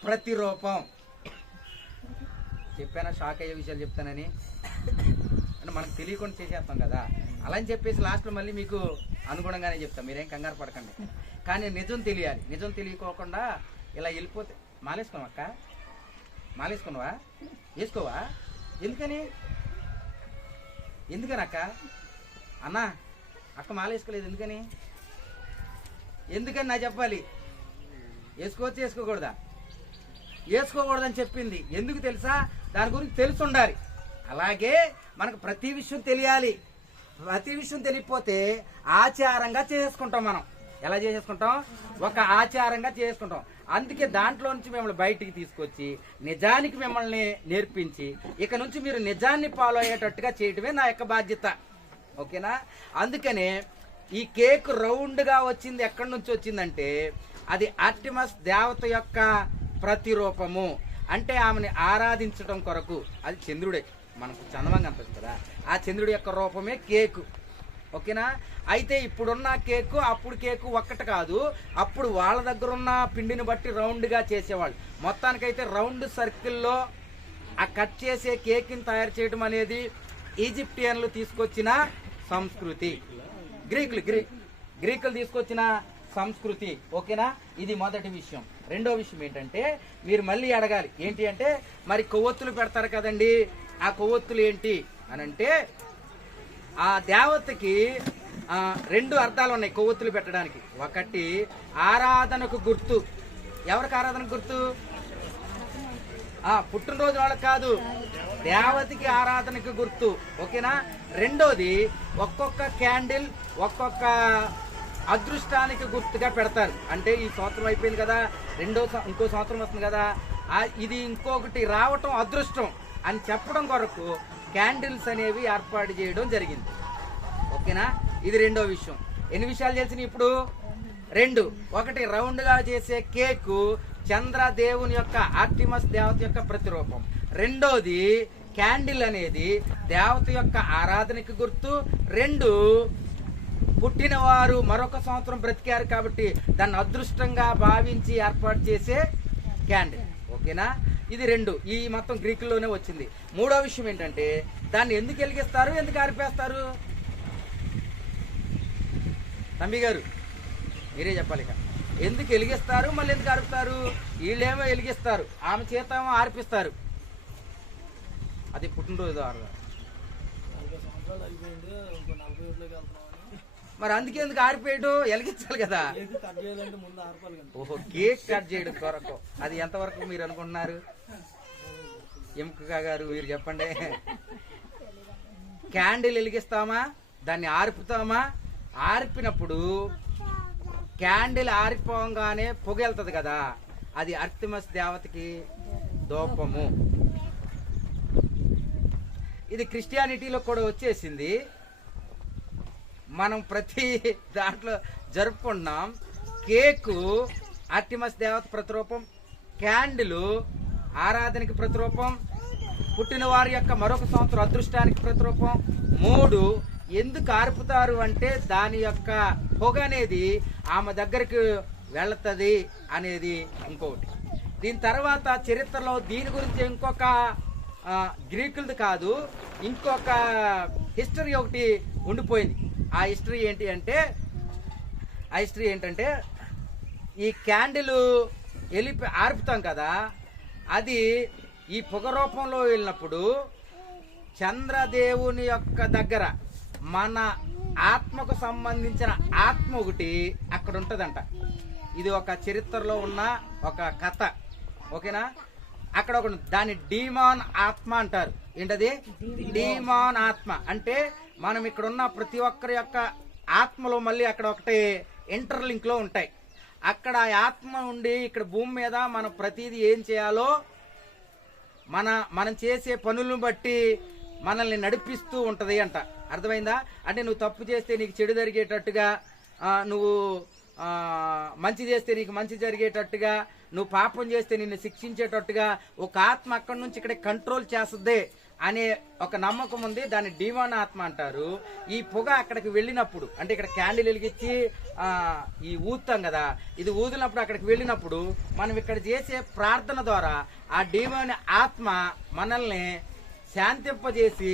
ప్రతిరూపం. చెప్పానా షాక్ అయ్యే విషయాలు చెప్తానని? అంటే మనకు తెలియకుండా చేసేస్తాం కదా, అలా అని చెప్పేసి లాస్ట్లో మళ్ళీ మీకు అనుగుణంగానే చెప్తాం, మీరేం కంగారు పడకండి. కానీ నిజం తెలియాలి. నిజం తెలియకోకుండా ఇలా వెళ్ళిపోతే మాలేసుకున్నావా అక్క? మాలేసుకున్నావా? వేసుకోవా? ఎందుకని? అక్క? అన్న అక్క మాలేసుకోలేదు ఎందుకని? ఎందుకని నా చెప్పాలి? వేసుకోవచ్చు వేసుకోకూడదా? వేసుకోకూడదని చెప్పింది ఎందుకు తెలుసా? దాని గురించి తెలిసి ఉండాలి. అలాగే మనకు ప్రతి విషయం తెలియాలి. ప్రతి విషయం తెలియకపోతే ఆచారంగా చేసుకుంటాం. మనం ఎలా చేసుకుంటాం? ఒక ఆచారంగా చేసుకుంటాం. అందుకే దాంట్లో నుంచి మిమ్మల్ని బయటికి తీసుకొచ్చి నిజానికి మిమ్మల్ని నేర్పించి ఇక నుంచి మీరు నిజాన్ని ఫాలో అయ్యేటట్టుగా చేయటమే నా యొక్క బాధ్యత. ఓకేనా? అందుకనే ఈ కేక్ రౌండ్గా వచ్చింది ఎక్కడి నుంచి వచ్చిందంటే అది ఆర్టిమస్ దేవత యొక్క ప్రతిరూపము. అంటే ఆమెని ఆరాధించడం కొరకు. అది చంద్రుడే, మనకు చందమంగా అనిపిస్తుంది కదా, ఆ చంద్రుడి యొక్క రూపమే కేకు. ఓకేనా? అయితే ఇప్పుడున్న కేకు అప్పుడు కేకు ఒక్కటి కాదు. అప్పుడు వాళ్ళ దగ్గర ఉన్న పిండిని బట్టి రౌండ్గా చేసేవాళ్ళు. మొత్తానికైతే రౌండ్ సర్కిల్లో ఆ కట్ చేసే కేక్ని తయారు చేయడం అనేది ఈజిప్టియన్లు తీసుకొచ్చిన సంస్కృతి. గ్రీకులు తీసుకొచ్చిన సంస్కృతి. ఓకేనా? ఇది మొదటి విషయం. రెండో విషయం ఏంటంటే మీరు మళ్ళీ అడగాలి, ఏంటి అంటే మరి కొవ్వొత్తులు పెడతారు కదండి, ఆ కొవ్వొత్తులు ఏంటి అని అంటే ఆ దేవతకి రెండు అర్థాలు ఉన్నాయి కొవ్వొత్తులు పెట్టడానికి. ఒకటి ఆరాధనకు గుర్తు. ఎవరికి ఆరాధనకు గుర్తు? పుట్టినరోజు వాళ్ళకి కాదు, దేవతకి ఆరాధనకు గుర్తు. ఓకేనా? రెండోది ఒక్కొక్క క్యాండిల్ ఒక్కొక్క అదృష్టానికి గుర్తుగా పెడతారు. అంటే ఈ సంవత్సరం అయిపోయింది కదా, ఇంకో సంవత్సరం వస్తుంది కదా, ఇది ఇంకొకటి రావటం అదృష్టం అని చెప్పడం కొరకు క్యాండిల్స్ అనేవి ఏర్పాటు చేయడం జరిగింది. ఓకేనా? ఇది రెండో విషయం. ఎన్ని విషయాలు తెలిసినాయి ఇప్పుడు? రెండు. ఒకటి రౌండ్గా చేసే కేకు చంద్రదేవుని యొక్క ఆర్టిమస్ దేవత యొక్క ప్రతిరూపం. రెండోది క్యాండిల్ అనేది దేవత యొక్క ఆరాధనకి గుర్తు. రెండు, పుట్టినవారు మరొక సంవత్సరం బ్రతికారు కాబట్టి దాన్ని అదృష్టంగా భావించి ఏర్పాటు చేసే క్యాండిల్. ఓకేనా? ఇది రెండు. ఈ మొత్తం గ్రీకుల్లోనే వచ్చింది. మూడో విషయం ఏంటంటే దాన్ని ఎందుకు వెలిగిస్తారు, ఎందుకు ఆరిపేస్తారు? తమ్మి గారు మీరే చెప్పాలి. ఎందుకు వెలిగిస్తారు, మళ్ళీ ఎందుకు ఆర్పుతారు? వీళ్ళేమో వెలిగిస్తారు, ఆమె చేత ఏమో ఆర్పిస్తారు. అది పుట్టినరోజు మరి అందుకే ఎందుకు ఆరిపోయడం? వెలిగించాలి కదా. ఓహో, కేక్ కట్ చేయడం కొరకు. అది ఎంతవరకు మీరు అనుకుంటున్నారు? ఎంపిక గారు మీరు చెప్పండి. క్యాండిల్ వెలిగిస్తామా, దాన్ని ఆర్పుతామా? ఆర్పినప్పుడు క్యాండిల్ ఆరిపోగానే పొగ వెళ్తుంది కదా, అది ఆర్టిమస్ దేవతకి దూపము. ఇది క్రిస్టియానిటీలో కూడా వచ్చేసింది. మనం ప్రతి దాంట్లో జరుపుకుంటున్నాం. కేకు ఆర్టిమస్ దేవత ప్రతిరూపం, క్యాండిల్ ఆరాధనకి ప్రతిరూపం, పుట్టిన వారి యొక్క మరొక సంవత్సరం అదృష్టానికి ప్రతిరూపం. మూడు, ఎందుకు ఆర్పుతారు అంటే దాని యొక్క పొగ అనేది ఆమె దగ్గరికి వెళుతుంది అనేది ఇంకొకటి. దీని తర్వాత చరిత్రలో దీని గురించి ఇంకొక గ్రీకులది కాదు, ఇంకొక హిస్టరీ ఒకటి ఉండిపోయింది. ఆ హిస్టరీ ఏంటంటే ఈ క్యాండిల్ ఆర్పుతాం కదా, అది ఈ పొగ రూపంలో వెళ్ళినప్పుడు చంద్రదేవుని యొక్క దగ్గర మన ఆత్మకు సంబంధించిన ఆత్మ ఒకటి అక్కడ ఉంటుందంట. ఇది ఒక చరిత్రలో ఉన్న ఒక కథ. ఓకేనా? అక్కడ ఒక దాన్ని డీమాన్ ఆత్మ అంటారు. ఏంటది? డీమాన్ ఆత్మ అంటే మనం ఇక్కడ ఉన్న ప్రతి ఒక్కరి యొక్క ఆత్మలో మళ్ళీ అక్కడ ఒకటి ఇంటర్లింక్లో ఉంటాయి. అక్కడ ఆత్మ ఉండి ఇక్కడ భూమి మీద మనం ప్రతిదీ ఏం చేయాలో మనం చేసే పనులను బట్టి మనల్ని నడిపిస్తూ ఉంటుంది అంట. అర్థమైందా? అంటే నువ్వు తప్పు చేస్తే నీకు చెడు జరిగేటట్టుగా, నువ్వు మంచి చేస్తే నీకు మంచి జరిగేటట్టుగా, నువ్వు పాపం చేస్తే నిన్ను శిక్షించేటట్టుగా ఒక ఆత్మ అక్కడి నుంచి ఇక్కడ కంట్రోల్ చేస్తుంది అనే ఒక నమ్మకం ఉంది. దాన్ని డీమాన్ ఆత్మ అంటారు. ఈ పొగ అక్కడికి వెళ్ళినప్పుడు, అంటే ఇక్కడ క్యాండిల్ వెలిగించి ఈ ఊదుతాం కదా, ఇది ఊదినప్పుడు అక్కడికి వెళ్ళినప్పుడు మనం ఇక్కడ చేసే ప్రార్థన ద్వారా ఆ డీమాన్ ఆత్మ మనల్ని శాంతింపజేసి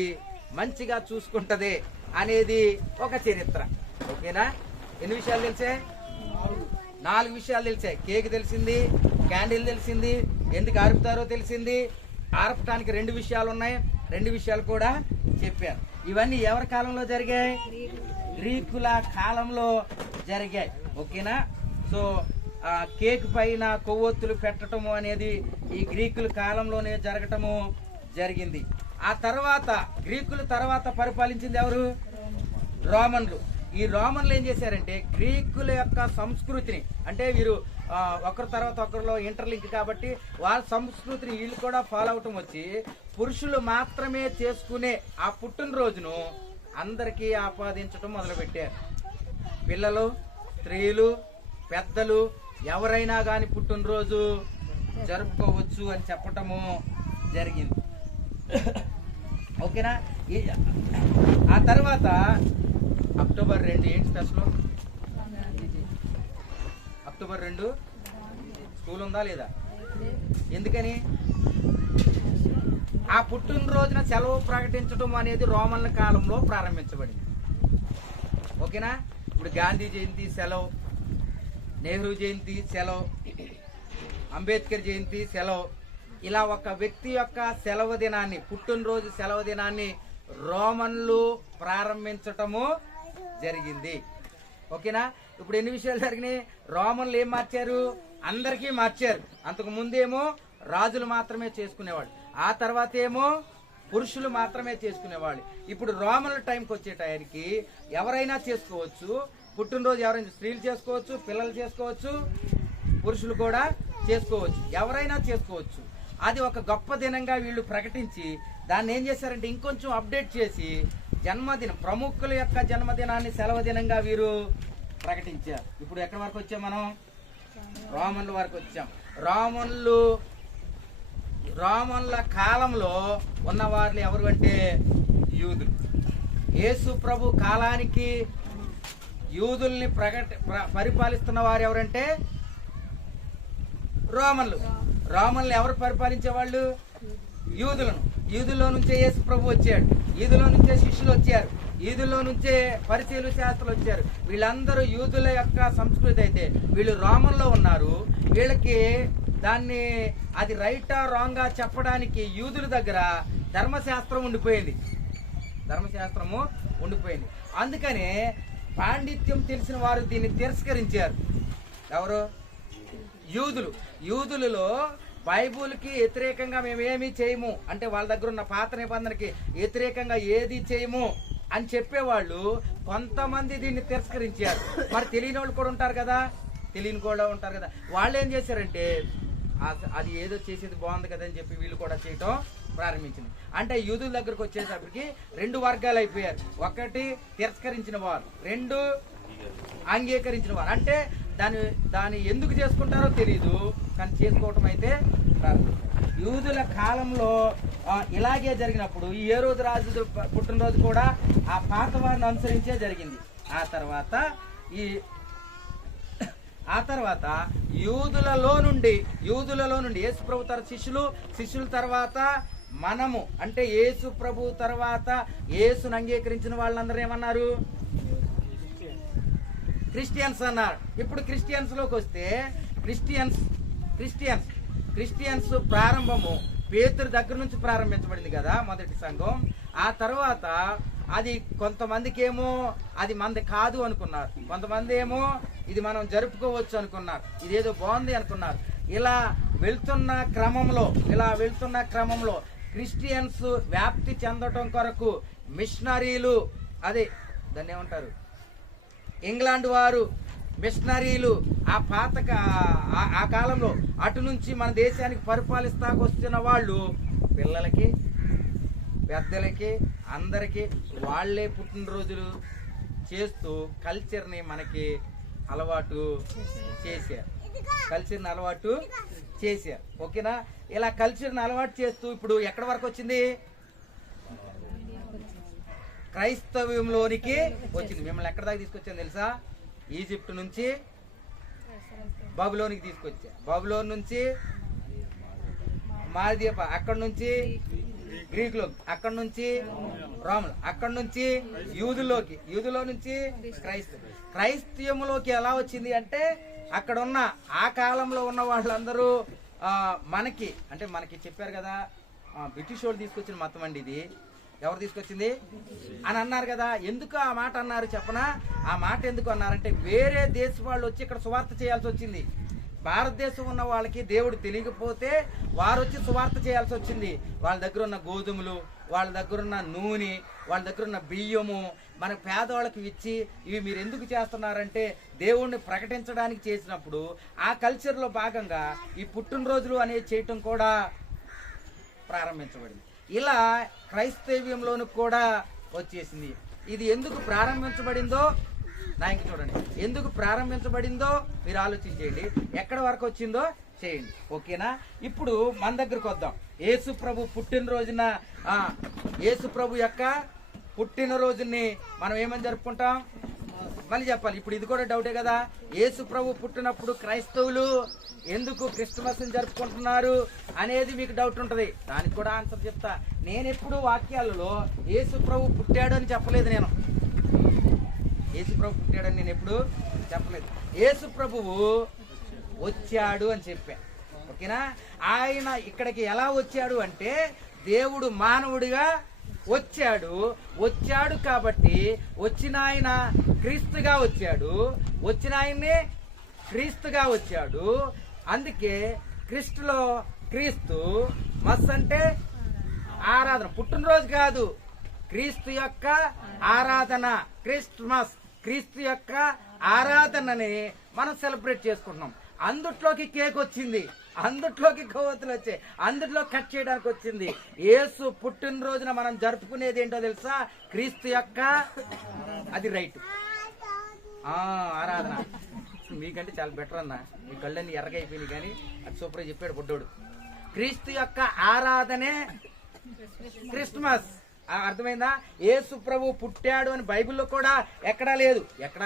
మంచిగా చూసుకుంటది అనేది ఒక చరిత్ర. ఓకేనా? ఎన్ని విషయాలు తెలిసే? 4 విషయాలు తెలిసాయి. కేక్ తెలిసింది, క్యాండిల్ తెలిసింది, ఎందుకు ఆర్పుతారో తెలిసింది, ఆర్పటానికి 2 విషయాలు ఉన్నాయి, 2 విషయాలు కూడా చెప్పారు. ఇవన్నీ ఎవరి కాలంలో జరిగాయి? గ్రీకుల కాలంలో జరిగాయి. ఓకేనా? సో కేక్ పైన కొవ్వొత్తులు పెట్టడము అనేది ఈ గ్రీకుల కాలంలోనే జరగటము జరిగింది. ఆ తర్వాత గ్రీకుల తర్వాత పరిపాలించింది ఎవరు? రోమన్లు. ఈ రోమన్లు ఏం చేశారంటే గ్రీకుల యొక్క సంస్కృతిని, అంటే వీరు ఒకరి తర్వాత ఒకరిలో ఇంటర్లింక్ కాబట్టి వాళ్ళ సంస్కృతిని వీళ్ళు కూడా ఫాలో అవటం వచ్చి పురుషులు మాత్రమే చేసుకునే ఆ పుట్టినరోజును అందరికీ ఆపాదించడం మొదలుపెట్టారు. పిల్లలు, స్త్రీలు, పెద్దలు ఎవరైనా కానీ పుట్టినరోజు జరుపుకోవచ్చు అని చెప్పటము జరిగింది. ఓకేనా? ఆ తర్వాత అక్టోబర్ 2 ఏంటి స్పెషల్? అక్టోబర్ 2 స్కూల్ ఉందా లేదా? ఎందుకని? ఆ పుట్టినరోజున సెలవు ప్రకటించడం అనేది రోమన్ల కాలంలో ప్రారంభించబడింది. ఓకేనా? ఇప్పుడు గాంధీ జయంతి సెలవు, నెహ్రూ జయంతి సెలవు, అంబేద్కర్ జయంతి సెలవు. ఇలా ఒక వ్యక్తి యొక్క సెలవు దినాన్ని, పుట్టినరోజు సెలవు దినాన్ని రోమన్లు ప్రారంభించటము జరిగింది. ఓకేనా? ఇప్పుడు ఎన్ని విషయాలు జరిగినాయి? రోమన్లు ఏం మార్చారు? అందరికీ మార్చారు. అంతకు ముందేమో రాజులు మాత్రమే చేసుకునేవాళ్ళు, ఆ తర్వాత ఏమో పురుషులు మాత్రమే చేసుకునేవాళ్ళు. ఇప్పుడు రోమన్ల టైంకి వచ్చే టైంకి ఎవరైనా చేసుకోవచ్చు. పుట్టినరోజు ఎవరైనా, స్త్రీలు చేసుకోవచ్చు, పిల్లలు చేసుకోవచ్చు, పురుషులు కూడా చేసుకోవచ్చు, ఎవరైనా చేసుకోవచ్చు. అది ఒక గొప్ప దినంగా వీళ్ళు ప్రకటించి దాన్ని ఏం చేశారంటే ఇంకొంచెం అప్డేట్ చేసి జన్మదినం, ప్రముఖుల యొక్క జన్మదినాన్ని సెలవు దినంగా వీరు ప్రకటించారు. ఇప్పుడు ఎక్కడి వరకు వచ్చాం మనం? రోమన్ల వరకు వచ్చాం. రోమన్ల కాలంలో ఉన్నవాళ్ళు ఎవరు అంటే యూదులు. యేసు ప్రభు కాలానికి యూదుల్ని పరిపాలిస్తున్న వారు ఎవరంటే రోమన్లు. రోమన్లు ఎవరు పరిపాలించేవాళ్ళు? యూదులను. యూదుల్లో నుంచే యేసు ప్రభు వచ్చాడు, యూదులో నుంచే శిష్యులు వచ్చారు, యూదుల్లో నుంచే పరిచయులు, శాస్త్రులు వచ్చారు. వీళ్ళందరూ యూదుల యొక్క సంస్కృతి. అయితే వీళ్ళు రోమన్లో ఉన్నారు. వీళ్ళకి దాన్ని అది రైటా రాంగా చెప్పడానికి యూదుల దగ్గర ధర్మశాస్త్రం ఉండిపోయింది. అందుకనే పాండిత్యం తెలిసిన వారు దీన్ని తిరస్కరించారు. ఎవరు? యూదులు. యూదులలో బైబుల్కి వ్యతిరేకంగా మేమేమీ చేయము అంటే, వాళ్ళ దగ్గర ఉన్న పాత నిబంధనకి వ్యతిరేకంగా ఏది చేయము అని చెప్పేవాళ్ళు కొంతమంది దీన్ని తిరస్కరించారు. మరి తెలియని వాళ్ళు కూడా ఉంటారు కదా, వాళ్ళు ఏం చేశారంటే అది ఏదో చేసేది బాగుంది కదా అని చెప్పి వీళ్ళు కూడా చేయటం ప్రారంభించింది. అంటే యూదుల దగ్గరకు వచ్చేటప్పటికి 2 వర్గాలు అయిపోయారు. ఒకటి తిరస్కరించిన వారు, 2 అంగీకరించిన వారు. అంటే దాన్ని ఎందుకు చేసుకుంటారో తెలియదు, కానీ చేసుకోవటం అయితే ప్రారంభించారు. యూదుల కాలంలో ఇలాగే జరిగినప్పుడు ఈ ఏ రోజు రాజు పుట్టినరోజు కూడా ఆ పాత వారిని అనుసరించే జరిగింది. ఆ తర్వాత యూదులలో నుండి యేసు ప్రభు శిష్యుల తర్వాత మనము, అంటే యేసు ప్రభు తర్వాత యేసును అంగీకరించిన వాళ్ళందరూ ఏమన్నారు? క్రిస్టియన్స్ అన్నారు. ఇప్పుడు క్రిస్టియన్స్ లోకి వస్తే క్రిస్టియన్స్ ప్రారంభము పేతురు దగ్గర నుంచి ప్రారంభించబడింది కదా మొదటి సంఘం. ఆ తర్వాత అది కొంతమందికి ఏమో అది మనది కాదు అనుకున్నారు, కొంతమంది ఏమో ఇది మనం జరుపుకోవచ్చు అనుకున్నారు, ఇదేదో బాగుంది అనుకున్నారు. ఇలా వెళ్తున్న క్రమంలో క్రిస్టియన్స్ వ్యాప్తి చెందటం కొరకు మిషనరీలు, అదే దాన్ని ఏమంటారు, ఇంగ్లాండ్ వారు మిషనరీలు ఆ ఆ కాలంలో అటు నుంచి మన దేశానికి పరిపాలిస్తాకు వస్తున్న వాళ్ళు పిల్లలకి పెద్దలకి అందరికీ వాళ్ళే పుట్టినరోజులు చేస్తూ కల్చర్ని మనకి అలవాటు చేశారు. ఓకేనా? ఇలా కల్చర్ని అలవాటు చేస్తూ ఇప్పుడు ఎక్కడి వరకు వచ్చింది? క్రైస్తవ్యంలోనికి వచ్చింది. మిమ్మల్ని ఎక్కడ దాకా తీసుకొచ్చాను తెలుసా? ఈజిప్ట్ నుంచి బబులోనికి తీసుకొచ్చా. బబులోన్ నుంచి మాల్దీప, అక్కడి నుంచి గ్రీకులో, అక్కడి నుంచి రోమన్, అక్కడి నుంచి యూదులో నుంచి క్రైస్తవంలోకి ఎలా వచ్చింది అంటే అక్కడ ఉన్న ఆ కాలంలో ఉన్న వాళ్ళందరూ మనకి చెప్పారు కదా, బ్రిటిష్ వాళ్ళు తీసుకొచ్చిన మతం అండి ఇది. ఎవరు తీసుకొచ్చింది అని అన్నారు కదా. ఎందుకు ఆ మాట అన్నారు చెప్పనా? ఆ మాట ఎందుకు అన్నారంటే వేరే దేశం వాళ్ళు వచ్చి ఇక్కడ సువార్త చేయాల్సి వచ్చింది. భారతదేశం ఉన్న వాళ్ళకి దేవుడు తెలియకపోతే వారు వచ్చి సువార్త చేయాల్సి వచ్చింది. వాళ్ళ దగ్గర ఉన్న గోధుమలు, వాళ్ళ దగ్గర ఉన్న నూనె, వాళ్ళ దగ్గర ఉన్న బియ్యము మన పేదవాళ్ళకి ఇచ్చి ఇవి మీరు ఎందుకు చేస్తున్నారంటే దేవుణ్ణి ప్రకటించడానికి చేసినప్పుడు ఆ కల్చర్లో భాగంగా ఈ పుట్టినరోజులు అనేది చేయటం కూడా ప్రారంభించబడింది. ఇలా క్రైస్తవ్యంలోను కూడా వచ్చేసింది. ఇది ఎందుకు ప్రారంభించబడిందో ఇంక చూడండి. ఎందుకు ప్రారంభించబడిందో మీరు ఆలోచించేయండి, ఎక్కడి వరకు వచ్చిందో చేయండి. ఓకేనా? ఇప్పుడు మన దగ్గరకు వద్దాం. యేసు ప్రభు పుట్టినరోజున యేసు ప్రభు యొక్క పుట్టినరోజుని మనం ఏమని జరుపుకుంటాం? మళ్ళీ చెప్పాలి. ఇప్పుడు ఇది కూడా డౌటే కదా. యేసు ప్రభు పుట్టినప్పుడు క్రైస్తవులు ఎందుకు క్రిస్మస్ జరుపుకుంటున్నారు అనేది మీకు డౌట్ ఉంటుంది. దానికి కూడా ఆన్సర్ చెప్తా. నేను ఎప్పుడు వాక్యాలలో యేసు ప్రభు పుట్టాడు అని చెప్పలేదు. యేసు ప్రభు పుట్టాడని నేను ఎప్పుడు చెప్పలేదు. యేసు ప్రభువు వచ్చాడు అని చెప్పా. ఓకేనా? ఆయన ఇక్కడికి ఎలా వచ్చాడు అంటే దేవుడు మానవుడిగా వచ్చాడు కాబట్టి వచ్చిన ఆయన క్రీస్తుగా వచ్చాడు. అందుకే క్రీస్తులో క్రీస్తు మస్ అంటే ఆరాధన. పుట్టినరోజు కాదు, క్రీస్తు యొక్క ఆరాధన. క్రిస్మస్ క్రీస్తు యొక్క ఆరాధనని మనం సెలబ్రేట్ చేసుకుంటున్నాం. అందుట్లోకి కేక్ వచ్చింది, అందుట్లోకి కొవ్వొత్తులు వచ్చాయి, అందుట్లో కట్ చేయడానికి వచ్చింది. యేసు పుట్టినరోజున మనం జరుపుకునేది ఏంటో తెలుసా? క్రీస్తు యొక్క అది రైట్ ఆరాధన. మీకంటే చాలా బెటర్ అన్న, మీ కళ్ళన్నీ ఎర్రగైపోయినాయి కానీ అది సూపర్ చెప్పాడు బుడ్డోడు. క్రీస్తు యొక్క ఆరాధనే క్రిస్మస్. అర్థమైందా? యేసు ప్రభు పుట్టాడు అని బైబిల్లో కూడా ఎక్కడా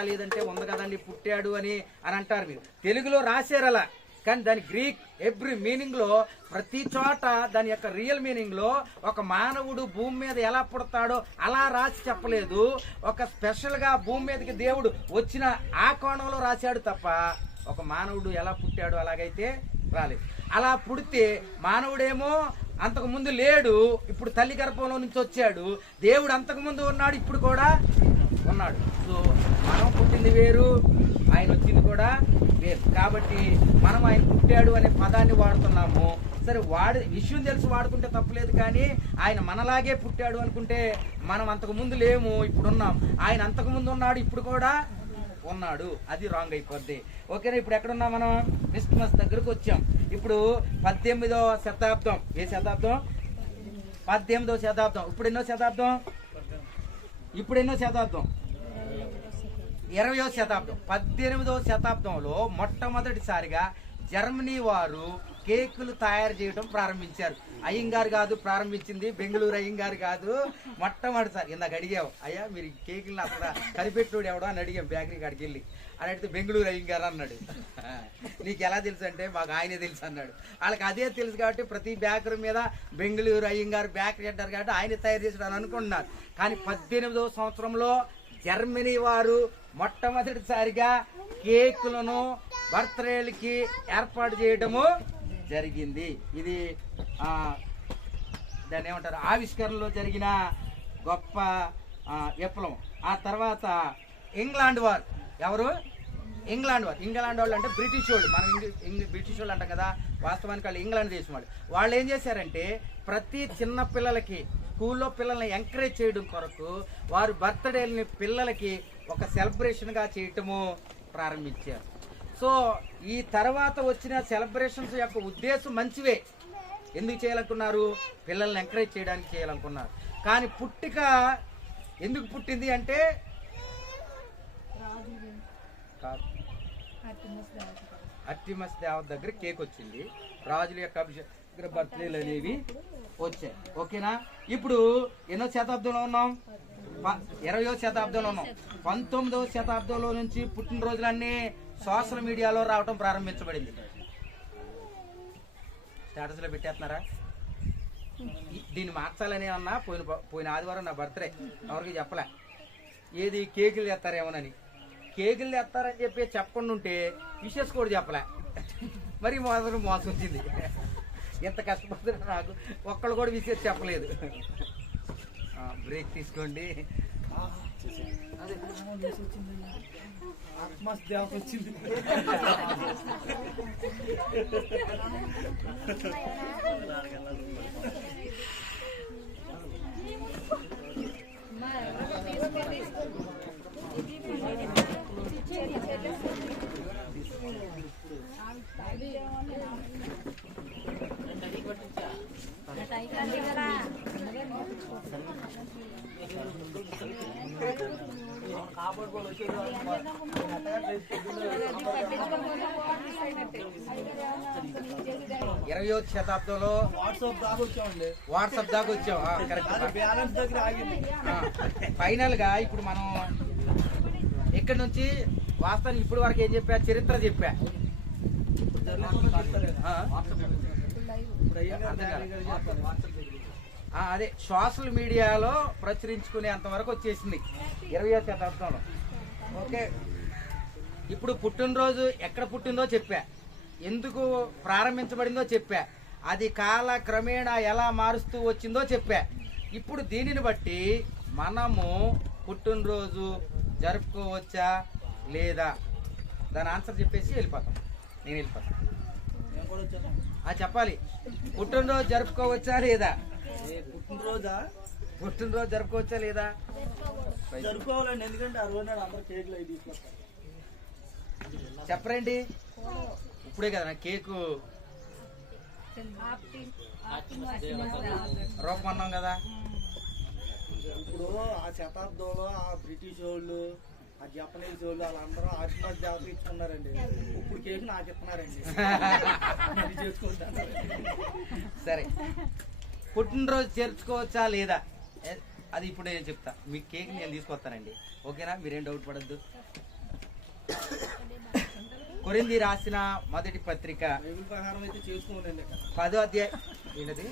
లేదంటే ఉంది కదండి పుట్టాడు అని అంటారు మీరు. తెలుగులో రాశారు అలా, కానీ దాని గ్రీక్ ఎవ్రీ మీనింగ్ లో ప్రతి చోట దాని యొక్క రియల్ మీనింగ్ లో ఒక మానవుడు భూమి మీద ఎలా పుడతాడో అలా రాసి చెప్పలేదు. ఒక స్పెషల్ గా భూమి మీదకి దేవుడు వచ్చిన ఆ కోణంలో రాశాడు తప్ప ఒక మానవుడు ఎలా పుట్టాడు అలాగైతే రాలేదు. అలా పుడితే మానవుడేమో అంతకు ముందు లేడు, ఇప్పుడు తల్లి గర్భంలో నుంచి వచ్చాడు. దేవుడు అంతకు ముందు ఉన్నాడు, ఇప్పుడు కూడా ఉన్నాడు. సో మనం పుట్టింది వేరు, ఆయన వచ్చింది కూడా వేరు. కాబట్టి మనం ఆయన పుట్టాడు అనే పదాన్ని వాడుతున్నాము. సరే, విషయం తెలిసి వాడుకుంటే తప్పులేదు, కానీ ఆయన మనలాగే పుట్టాడు అనుకుంటే మనం అంతకు ముందు లేము, ఇప్పుడున్నాం. ఆయన అంతకు ముందు ఉన్నాడు, ఇప్పుడు కూడా ఉన్నాడు, అది రాంగ్ అయిపోద్ది. ఓకేనా? ఇప్పుడు ఎక్కడున్నాం మనం? క్రిస్మస్ దగ్గరకు వచ్చాం. ఇప్పుడు 18వ శతాబ్దం. ఏ శతాబ్దం? 18వ శతాబ్దం. ఇప్పుడు ఎన్నో శతాబ్దం? 20వ శతాబ్దం. 18వ శతాబ్దంలో మొట్టమొదటిసారిగా జర్మనీ వారు కేకులు తయారు చేయడం ప్రారంభించారు. అయ్యంగారు కాదు ప్రారంభించింది, బెంగళూరు అయ్యంగారు కాదు, మొట్టమొదటిసారి. ఇందాక అడిగావు, అయ్యా మీరు కేకులు అక్కడ కనిపెట్టుడు ఎవడో అని అడిగాం బేకరీ కాడికి వెళ్ళి. అని అడిగితే బెంగళూరు అయ్యంగారు అన్నాడు. నీకు ఎలా తెలుసు అంటే మాకు ఆయనే తెలుసు అన్నాడు. వాళ్ళకి అదే తెలుసు కాబట్టి ప్రతి బేకరీ మీద బెంగళూరు అయ్యంగారు బేకరీ అంటారు కాబట్టి ఆయన తయారు చేసాడు అనుకుంటున్నారు. కానీ 18వ సంవత్సరంలో జర్మనీ వారు మొట్టమొదటిసారిగా కేకులను బర్త్డేలకి ఏర్పాటు చేయడము జరిగింది. ఇది దాన్ని ఏమంటారు, ఆవిష్కరణలో జరిగిన గొప్ప విప్లవం. ఆ తర్వాత ఇంగ్లాండ్ వారు. ఎవరు? ఇంగ్లాండ్ వాళ్ళు అంటే బ్రిటిష్ వాళ్ళు. మనం బ్రిటిష్ వాళ్ళు అంటాం కదా, వాస్తవానికి వాళ్ళు ఇంగ్లాండ్ దేశం వాళ్ళు. వాళ్ళు ఏం చేశారంటే ప్రతి చిన్న పిల్లలకి స్కూల్లో పిల్లల్ని ఎంకరేజ్ చేయడం కొరకు వారు బర్త్డేలని పిల్లలకి ఒక సెలబ్రేషన్గా చేయటము ప్రారంభించారు. సో ఈ తర్వాత వచ్చిన సెలబ్రేషన్స్ యొక్క ఉద్దేశం మంచివే. ఎందుకు చేయాలనుకున్నారు? పిల్లల్ని ఎంకరేజ్ చేయడానికి చేయాలనుకున్నారు. కానీ పుట్టిక ఎందుకు పుట్టింది అంటే అర్టిమస్ దేవత దగ్గర కేక్ వచ్చింది, రాజుల యొక్క అభిషేక బర్త్డేలు అనేవి వచ్చాయి. ఓకేనా? ఇప్పుడు ఎన్నో శతాబ్దంలో ఉన్నాం? 20వ శతాబ్దంలో ఉన్నాం. 19వ శతాబ్దంలో నుంచి పుట్టినరోజులన్నీ సోషల్ మీడియాలో రావటం ప్రారంభించబడింది. స్టేటస్లో పెట్టేస్తున్నారా? దీన్ని మార్చాలని అన్నా పోయిన ఆదివారం నా బర్త్డే ఎవరికి చెప్పలే. ఏది కేకులు తెస్తారేమోనని. కేకులు తెస్తారని చెప్పి చెప్పకుండా ఉంటే విషెస్ కూడా చెప్పలే. మరి మొదలు మోసం వచ్చింది. ఎంత కష్టపడుతున్నా నాకు ఒక్కళ్ళు కూడా విషెస్ చెప్పలేదు. బ్రేక్ తీసుకోండి. వచ్చింది 20వ శతాబ్దంలో వాట్సాప్ దాకా వచ్చాం. ఫైనల్ గా ఇప్పుడు మనం ఇక్కడ నుంచి వాస్తవానికి ఇప్పుడు వరకు ఏం చెప్పా? చరిత్ర చెప్పా. అదే సోషల్ మీడియాలో ప్రచురించుకునేంత వరకు వచ్చేసింది 20వ శతాబ్దంలో. ఓకే, ఇప్పుడు పుట్టినరోజు ఎక్కడ పుట్టిందో చెప్పా, ఎందుకు ప్రారంభించబడిందో చెప్పా, అది కాల క్రమేణా ఎలా మారుస్తూ వచ్చిందో చెప్పా. ఇప్పుడు దీనిని బట్టి మనము పుట్టినరోజు జరుపుకోవచ్చా లేదా దాని ఆన్సర్ చెప్పేసి వెళ్ళిపోతాం. నేను వెళ్ళిపోతాను. చెప్పాలి. పుట్టినరోజు జరుపుకోవచ్చా లేదా? పుట్టినరోజు జరుపుకోవచ్చా లేదా? జరుపుకోవాలండి. ఎందుకంటే ఆ రోజు అందరూ కేకులు అవి తీసుకొస్తారు. చెప్పరండి. ఇప్పుడే కదా నా కేకు రూపం అన్నాం కదా. ఇప్పుడు ఆ శతాబ్దంలో ఆ బ్రిటిష్ వాళ్ళు, ఆ జపనీస్ వాళ్ళు వాళ్ళందరూ ఆత్మహత్య దేవత ఇచ్చుకున్నారండి. ఇప్పుడు కేక్ నాకు ఇస్తున్నారండి. చేసుకుంటాను. సరే, పుట్టినరోజు చేర్చుకోవచ్చా లేదా అది ఇప్పుడు నేను చెప్తా. మీ కేక్ నేను తీసుకొస్తానండి. ఓకేనా? మీరేం డౌట్ పడద్దు. కొరింథీ రాసిన మొదటి పత్రిక బైబిల్ ప్రకారం అయితే చేసుకోండి. 10వ అధ్యాయం. ఏంటది?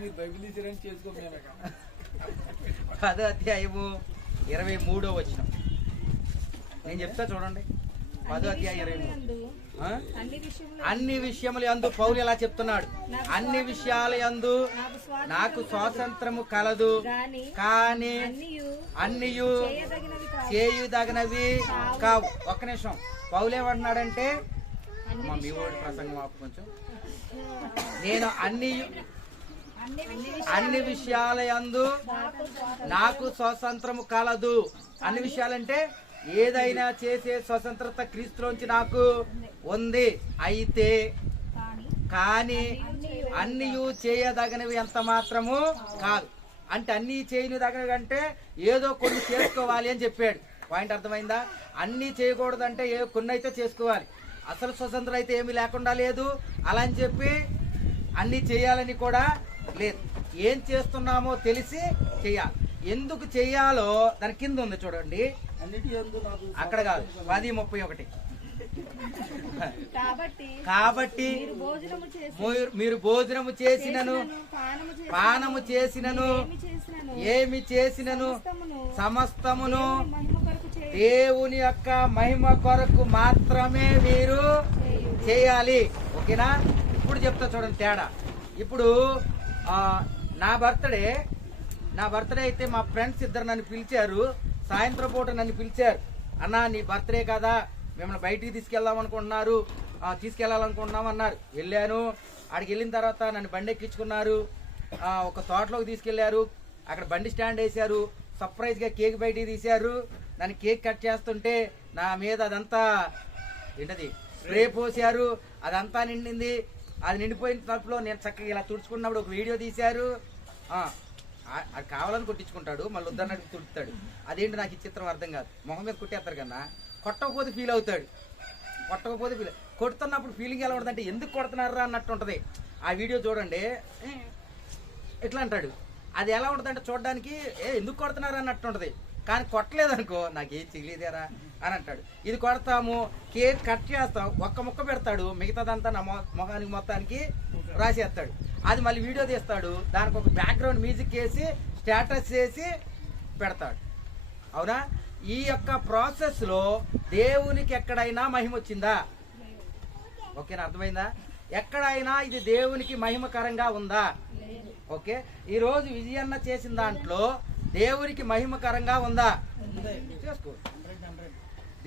మీరు బైబిల్ తీసారని చేసుకోండి. 10వ అధ్యాయము 23వ వచనం నేను చెప్తా చూడండి. 10వ అధ్యాయం 23. అన్ని విషయముల యందు పౌలు ఎలా చెప్తున్నాడు? అన్ని విషయాల యందు నాకు స్వాతంత్రము కలదు, కానీ అన్నియు చేయుదగినవి కావు. ఒక్క నిమిషం. పౌలు ఏమంటున్నాడంటే, మీ ఓడి ప్రసంగం ఆపు కొంచెం. నేను అన్ని విషయాల యందు నాకు స్వాతంత్రము కలదు. అన్ని విషయాలంటే ఏదైనా చేసే స్వతంత్రత క్రీస్తులోంచి నాకు ఉంది. అయితే కానీ అన్నీ చేయదగినవి ఎంత మాత్రము కాదు. అంటే అన్నీ చేయదగినవి అంటే ఏదో కొన్ని చేసుకోవాలి అని చెప్పాడు. పాయింట్ అర్థమైందా? అన్నీ చేయకూడదంటే కొన్ని అయితే చేసుకోవాలి. అసలు స్వతంత్రం అయితే ఏమీ లేకుండా లేదు. అలా అని చెప్పి అన్నీ చేయాలని కూడా లేదు. ఏం చేస్తున్నామో తెలిసి చేయాలి. ఎందుకు చేయాలో దాని కింద ఉంది చూడండి. అక్కడ కాదు, 10:31. కాబట్టి మీరు భోజనము చేసినను పానము చేసినను ఏమి చేసినను సమస్తమును దేవుని యొక్క మహిమ కొరకు మాత్రమే మీరు చేయాలి. ఓకేనా? ఇప్పుడు చెప్తా చూడండి తేడా. ఇప్పుడు నా బర్త్డే అయితే మా ఫ్రెండ్స్ ఇద్దరు నన్ను పిలిచారు. సాయంత్రం పూట నన్ను పిలిచారు. అన్నా నీ బర్త్డే కదా, మిమ్మల్ని బయటికి తీసుకెళ్ళాలనుకుంటున్నాం అన్నారు. వెళ్ళాను. అక్కడికి వెళ్ళిన తర్వాత నన్ను బండి ఎక్కించుకున్నారు. ఒక తోటలోకి తీసుకెళ్లారు. అక్కడ బండి స్టాండ్ వేశారు. సర్ప్రైజ్గా కేక్ బయటికి తీశారు. దాన్ని కేక్ కట్ చేస్తుంటే నా మీద అదంతా ఏంటది స్ప్రే పోసారు, అదంతా నిండింది. అది నిండిపోయిన తప్పులో నేను చక్కగా ఇలా తుడుచుకున్నప్పుడు ఒక వీడియో తీశారు. అది కావాలని కొట్టించుకుంటాడు, మళ్ళీ వద్దన్నట్టు తుడుతాడు. అదేంటి నాకు ఈ చిత్రం అర్థం కాదు. మొహం మీద కొట్టేస్తారు కన్నా కొట్టకపోతే ఫీల్ అవుతాడు, కొట్టకపోతే ఫీల్ కొడుతున్నప్పుడు ఫీలింగ్ ఎలా ఉంటుంది అంటే ఎందుకు కొడుతున్నారా అన్నట్టు ఉంటుంది. ఆ వీడియో చూడండి, ఎట్లా అంటాడు. అది ఎలా ఉంటుంది అంటే చూడడానికి ఎందుకు కొడుతున్నారా అన్నట్టు ఉంటుంది. కానీ కొట్టలేదనుకో నాకేం చేయలేదేరా అని అంటాడు. ఇది కొడతాము, కేక్ కట్ చేస్తాం, ఒక్క ముక్క పెడతాడు, మిగతాదంతా నా మొహానికి మొత్తానికి రాసేస్తాడు. అది మళ్ళీ వీడియో తీస్తాడు, దానికి ఒక బ్యాక్గ్రౌండ్ మ్యూజిక్ వేసి స్టేటస్ చేసి పెడతాడు. అవునా? ఈ యొక్క ప్రాసెస్లో దేవునికి ఎక్కడైనా మహిమ వచ్చిందా? ఓకేనా, అర్థమైందా? ఎక్కడైనా ఇది దేవునికి మహిమకరంగా ఉందా? ఓకే, ఈరోజు విజయన్న చేసిన దాంట్లో దేవునికి మహిమకరంగా ఉందా? చేసుకో.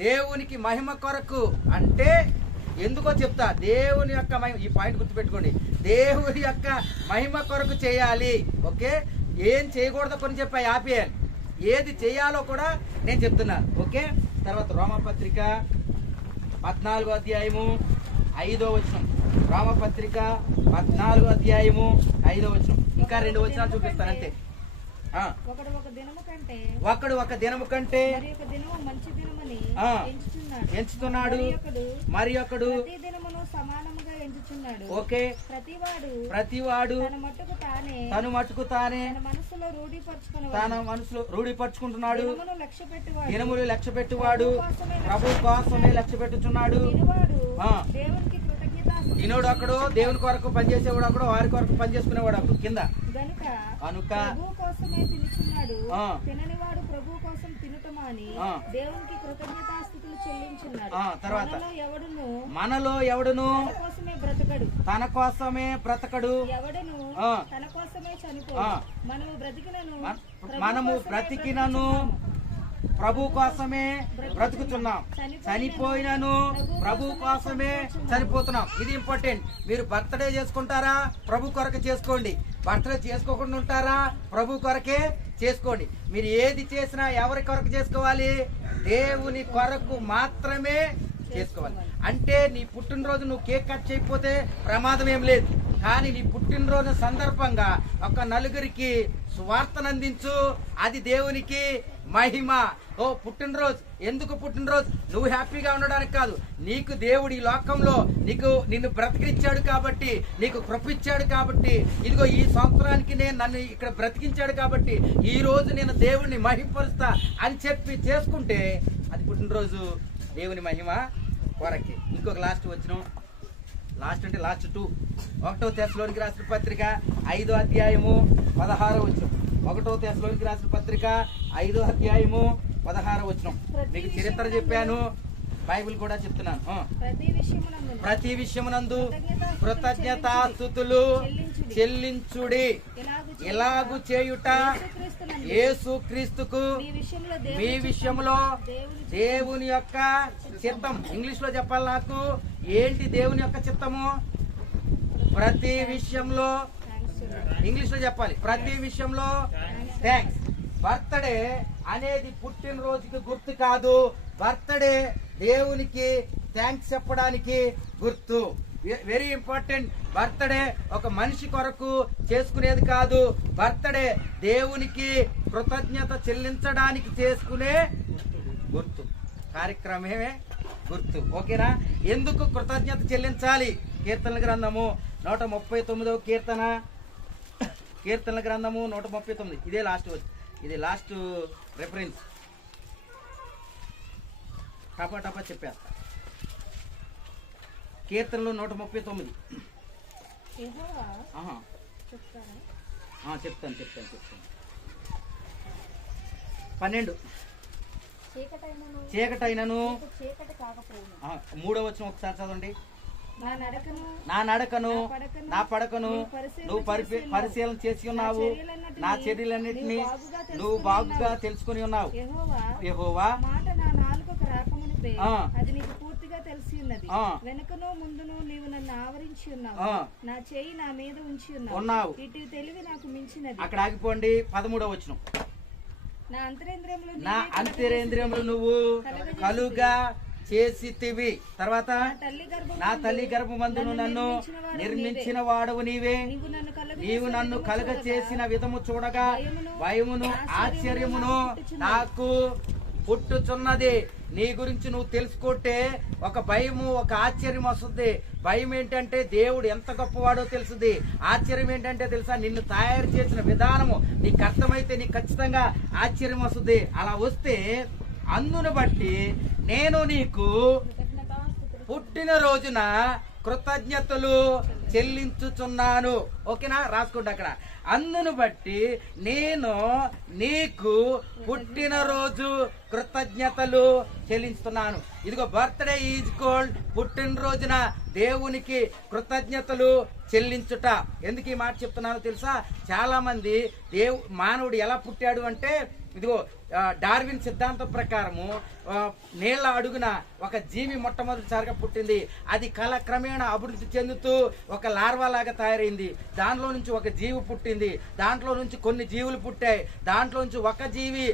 దేవునికి మహిమ కొరకు అంటే ఎందుకో చెప్తా. దేవుని యొక్క మహిమ, ఈ పాయింట్ గుర్తుపెట్టుకోండి, దేవుని యొక్క మహిమ కొరకు చేయాలి. ఓకే, ఏం చేయకూడదో కొన్ని చెప్పా, ఆపేయాలి. ఏది చేయాలో కూడా నేను చెప్తున్నాను. ఓకే, తర్వాత రోమపత్రిక 14వ అధ్యాయము 5వ వచనం. రోమపత్రిక 14వ అధ్యాయము 5వ వచనం. ఇంకా 2 వచనాలు చూపిస్తాను అంతే. ఒకడు ఒక దినము కంటే ఎంచుతున్నాడు, మరి ఒకడు ఓకే, ప్రతివాడు తను మట్టుకు తానే తన మనసులో రూఢిపరుచుకుంటున్నాడు. దినములు లక్ష్య పెట్టువాడు ప్రభు కోసమే లక్ష్య పెట్టుచున్నాడు. తినోడు అక్కడు, దేవుని కొరకు పనిచేసేవాడు అక్కడ, వారి కొరకు పనిచేసుకునేవాడు అప్పుడు కింద. కనుక తర్వాత మనలో ఎవడును తన కోసమే బ్రతకడు, మనము బ్రతికినను ప్రభు కోసమే బ్రతుకుతున్నాం, చనిపోయినను ప్రభు కోసమే చనిపోతున్నాం. ఇది ఇంపార్టెంట్. మీరు బర్త్డే చేసుకుంటారా? ప్రభు కొరకు చేసుకోండి. బర్త్డే చేసుకోకుండా ఉంటారా? ప్రభు కొరకే చేసుకోండి. మీరు ఏది చేసినా ఎవరి కొరకు చేసుకోవాలి? దేవుని కొరకు మాత్రమే చేసుకోవాలి. అంటే నీ పుట్టినరోజు నువ్వు కేక్ కట్ చేయకపోతే ప్రమాదం ఏం లేదు. కానీ నీ పుట్టినరోజు సందర్భంగా ఒక నలుగురికి సువార్తను అందించు, అది దేవునికి మహిమ. ఓ పుట్టినరోజు, ఎందుకు పుట్టినరోజు? నువ్వు హ్యాపీగా ఉండడానికి కాదు, నీకు దేవుడు ఈ లోకంలో నిన్ను బ్రతికించాడు కాబట్టి, నీకు కృపిచ్చాడు కాబట్టి, ఇదిగో ఈ సంవత్సరానికి నన్ను ఇక్కడ బ్రతికించాడు కాబట్టి ఈ రోజు నేను దేవుడిని మహిమపరుస్తా అని చెప్పి చేసుకుంటే అది పుట్టినరోజు దేవుని మహిమ కొరకే. ఇంకొక లాస్ట్ వచ్చిన లాస్ట్ 2 1వ తెస్సలోనికి రాసిన పత్రిక 5వ అధ్యాయము 16వ వచనం. 1వ తెస్సలోనికి రాసిన పత్రిక 5వ అధ్యాయము 16వ వచనం. మీకు చరిత్ర చెప్పాను, బైబిల్ కూడా చెప్తున్నాను. ప్రతి విషయమునందు కృతజ్ఞతాస్తుతులు చెల్లించుడి, ఇలాగు చేయుట యేసుక్రీస్తుకు మీ విషయంలో దేవుని యొక్క చిత్తం. ఇంగ్లీష్ లో చెప్పాలి నాకు, ఏంటి దేవుని యొక్క చిత్తము? ప్రతి విషయంలో, ఇంగ్లీష్ లో చెప్పాలి, ప్రతి విషయంలో థ్యాంక్స్. బర్త్డే అనేది పుట్టినరోజుకి గుర్తు కాదు, బర్త్డే దేవునికి థ్యాంక్స్ చెప్పడానికి గుర్తు. Very important. బర్త్డే ఒక మనిషి కొరకు చేసుకునేది కాదు, బర్త్డే దేవునికి కృతజ్ఞత చెల్లించడానికి చేసుకునే గుర్తు, కార్యక్రమమే గుర్తు. ఓకేనా? ఎందుకు కృతజ్ఞత చెల్లించాలి? కీర్తనల గ్రంథము 139వ కీర్తన, కీర్తనల గ్రంథము 139. ఇది లాస్ట్ రెఫరెన్స్. టపా చెప్పేస్తా. కీర్తనలు 139. చెప్తాను 12. చీకటైనను 3వ వచనం ఒకసారి చదవండి. నా నడకను నా పడకను నువ్వు పరిశీలన చేసి ఉన్నావు, నా చర్యలన్నిటినీ నువ్వు బాగుగా తెలుసుకుని ఉన్నావు. యెహోవా అది నీకు పూర్తిగా తెలిసి ఉన్నది. వెనుకను ముందును నీవు నన్ను ఆవరించి ఉన్నావు, నా చేయి నా మీద ఉంచి ఉన్నావు. ఇటు తెలివి నాకు మించినది. అక్కడ ఆగిపోండి. 13వ వచనం. నా అంతరేంద్రియములు నువ్వు కలుగా చేసితివి. తర్వాత నా తల్లి గర్భమందును నన్ను నిర్మించిన వాడవు నీవే. నీవు నన్ను కలుగ చేసిన విధము చూడగా భయమును ఆశ్చర్యమును నాకు పుట్టుచున్నది. నీ గురించి నువ్వు తెలుసుకుంటే ఒక భయము ఒక ఆశ్చర్యం వస్తుంది. భయం ఏంటంటే దేవుడు ఎంత గొప్పవాడో తెలుసుది. ఆశ్చర్యం ఏంటంటే తెలుసా, నిన్ను తయారు చేసిన విధానము నీకు అర్థమైతే నీకు ఖచ్చితంగా ఆశ్చర్యం వస్తుంది. అలా వస్తే అందును బట్టి నేను నీకు పుట్టిన రోజున కృతజ్ఞతలు చెల్లించుచున్నాను. ఓకేనా, రాసుకోండి అక్కడ. అందును బట్టి నేను నీకు పుట్టినరోజు కృతజ్ఞతలు చెల్లిస్తున్నాను. ఇదిగో బర్త్డే ఈజ్ కోల్డ్, పుట్టినరోజున దేవునికి కృతజ్ఞతలు చెల్లించుట. ఎందుకు ఈ మాట చెప్తున్నానో తెలుసా, చాలా మంది మానవుడు ఎలా పుట్టాడు అంటే, ఇదిగో డార్విన్ సిద్ధాంతం ప్రకారము నీళ్ల అడుగున ఒక జీవి మొట్టమొదటిసారిగా పుట్టింది. అది కాలక్రమేణా అభివృద్ధి చెందుతూ ఒక లార్వా లాగా తయారైంది. దాంట్లో నుంచి ఒక జీవి పుట్టింది. దాంట్లో నుంచి కొన్ని జీవులు పుట్టాయి. దాంట్లో నుంచి ఒక జీవి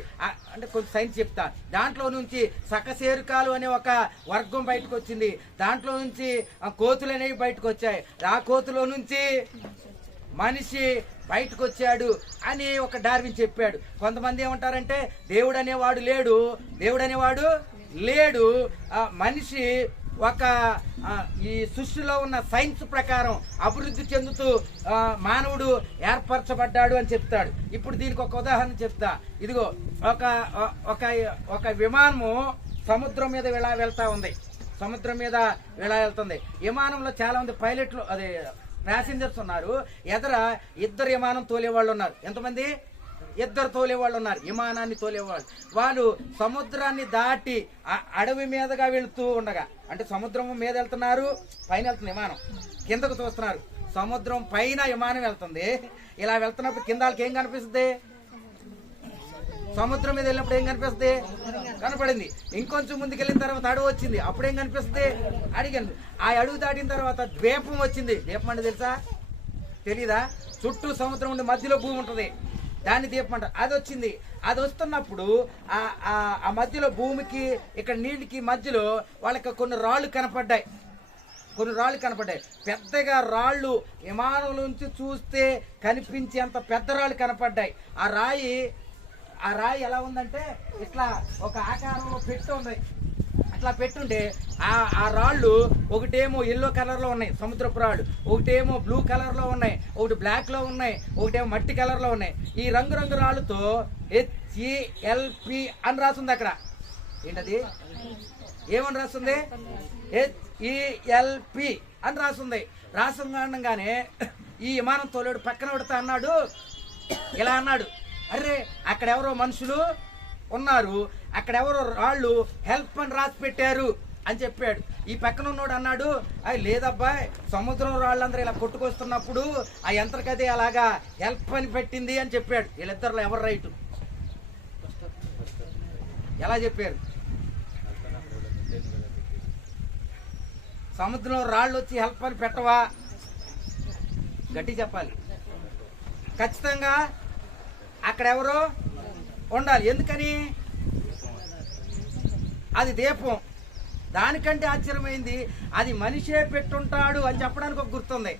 అంటే కొంచెం సైన్స్ చెప్తా, దాంట్లో నుంచి సకశేరుకాలు అనే ఒక వర్గం బయటకు వచ్చింది. దాంట్లో నుంచి కోతులు అనేవి బయటకు వచ్చాయి. ఆ కోతులో నుంచి మనిషి బయటకు వచ్చాడు అని ఒక డార్విన్ చెప్పాడు. కొంతమంది ఏమంటారంటే దేవుడు అనేవాడు లేడు, దేవుడు అనేవాడు లేడు, మనిషి ఒక ఈ సృష్టిలో ఉన్న సైన్స్ ప్రకారం అభివృద్ధి చెందుతూ మానవుడు ఏర్పరచబడ్డాడు అని చెప్తాడు. ఇప్పుడు దీనికి ఒక ఉదాహరణ చెప్తా. ఇదిగో ఒక విమానము సముద్రం మీద ఇలా వెళ్తా ఉంది. సముద్రం మీద ఇలా వెళ్తుంది. విమానంలో చాలా మంది పైలట్లు అదే ప్యాసింజర్స్ ఉన్నారు. ఎదర ఇద్దరు విమానం తోలేవాళ్ళు ఉన్నారు. ఎంతమంది? ఇద్దరు తోలేవాళ్ళు ఉన్నారు, విమానాన్ని తోలేవాళ్ళు. వాళ్ళు సముద్రాన్ని దాటి అడవి మీదగా వెళుతూ ఉండగా, అంటే సముద్రం మీద వెళ్తున్నారు, పైన వెళ్తుంది విమానం, కిందకు చూస్తున్నారు. సముద్రం పైన విమానం వెళ్తుంది. ఇలా వెళ్తున్నప్పుడు కింద వాళ్ళకి ఏం కనిపిస్తుంది? సముద్రం మీద వెళ్ళినప్పుడు ఏం కనిపిస్తుంది? కనపడింది. ఇంకొంచెం ముందుకు వెళ్ళిన తర్వాత అడవి వచ్చింది, అప్పుడేం కనిపిస్తుంది? అడిగింది. ఆ అడుగు దాటిన తర్వాత ద్వీపం వచ్చింది. ద్వీపం అంటే తెలుసా? తెలీదా? చుట్టూ సముద్రం ఉండి మధ్యలో భూమి ఉంటుంది, దాన్ని ద్వీపం అంటారు. అది వచ్చింది. అది వస్తున్నప్పుడు ఆ మధ్యలో భూమికి ఇక్కడ నీళ్ళకి మధ్యలో వాళ్ళకి కొన్ని రాళ్ళు కనపడ్డాయి. పెద్దగా రాళ్ళు, విమానం నుంచి చూస్తే కనిపించేంత పెద్ద రాళ్ళు కనపడ్డాయి. ఆ రాయి ఎలా ఉందంటే ఇట్లా ఒక ఆకారంలో పెట్టి ఉంది. అట్లా పెట్టుంటే ఆ రాళ్ళు ఒకటేమో ఎల్లో కలర్ లో ఉన్నాయి, సముద్రపు రాళ్ళు, ఒకటేమో బ్లూ కలర్ లో ఉన్నాయి, ఒకటి బ్లాక్ లో ఉన్నాయి, ఒకటేమో మట్టి కలర్ లో ఉన్నాయి. ఈ రంగురంగు రాళ్ళతో HELP అని రాస్తుంది. అక్కడ ఏంటది? ఏమని రాస్తుంది? HELP అని రాస్తుంది. రాసంగానే ఈ విమానం తోలేడు పక్కన పెడతా అన్నాడు. ఇలా అన్నాడు, అరే అక్కడెవరో మనుషులు ఉన్నారు, అక్కడెవరో రాళ్ళు హెల్ప్ అని రాసి పెట్టారు అని చెప్పాడు. ఈ పక్కన ఉన్నోడు అన్నాడు, అది లేదబ్బాయి, సముద్రం రాళ్ళందరూ ఇలా కొట్టుకొస్తున్నప్పుడు ఆ యంత్రకదే అలాగా హెల్ప్ అని పెట్టింది అని చెప్పాడు. వీళ్ళిద్దరిలో ఎవరు రైటు? ఎలా చెప్పారు? సముద్రంలో రాళ్ళు వచ్చి హెల్ప్ అని పెట్టవా? గట్టి చెప్పాలి. ఖచ్చితంగా అక్కడెవరో ఉండాలి. ఎందుకని? అది దీపం. దానికంటే ఆశ్చర్యమైంది, అది మనిషే పెట్టుంటాడు అని చెప్పడానికి ఒక గుర్తుంది.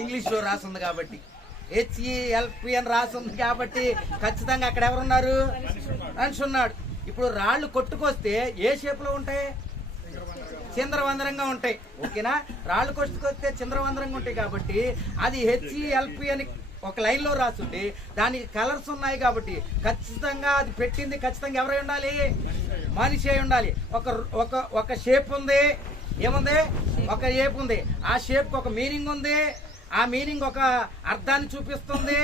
ఇంగ్లీష్లో రాసింది కాబట్టి, HELP అని రాసింది కాబట్టి ఖచ్చితంగా అక్కడ ఎవరున్నారు? మనిషి ఉన్నాడు. ఇప్పుడు రాళ్ళు కొట్టుకొస్తే ఏ షేప్లో ఉంటాయి? చంద్రవందరంగా ఉంటాయి. ఓకేనా? రాళ్ళు కొట్టుకొస్తే చంద్రవందరంగా ఉంటాయి కాబట్టి అది HELP అని ఒక లైన్లో రాసుండి దానికి కలర్స్ ఉన్నాయి కాబట్టి ఖచ్చితంగా అది పెట్టింది ఖచ్చితంగా ఎవరై ఉండాలి? మనిషి అయి ఉండాలి. ఒక షేప్ ఉంది. ఏముంది? ఒక షేప్ ఉంది. ఆ షేప్కి ఒక మీనింగ్ ఉంది. ఆ మీనింగ్ ఒక అర్థాన్ని చూపిస్తుంది.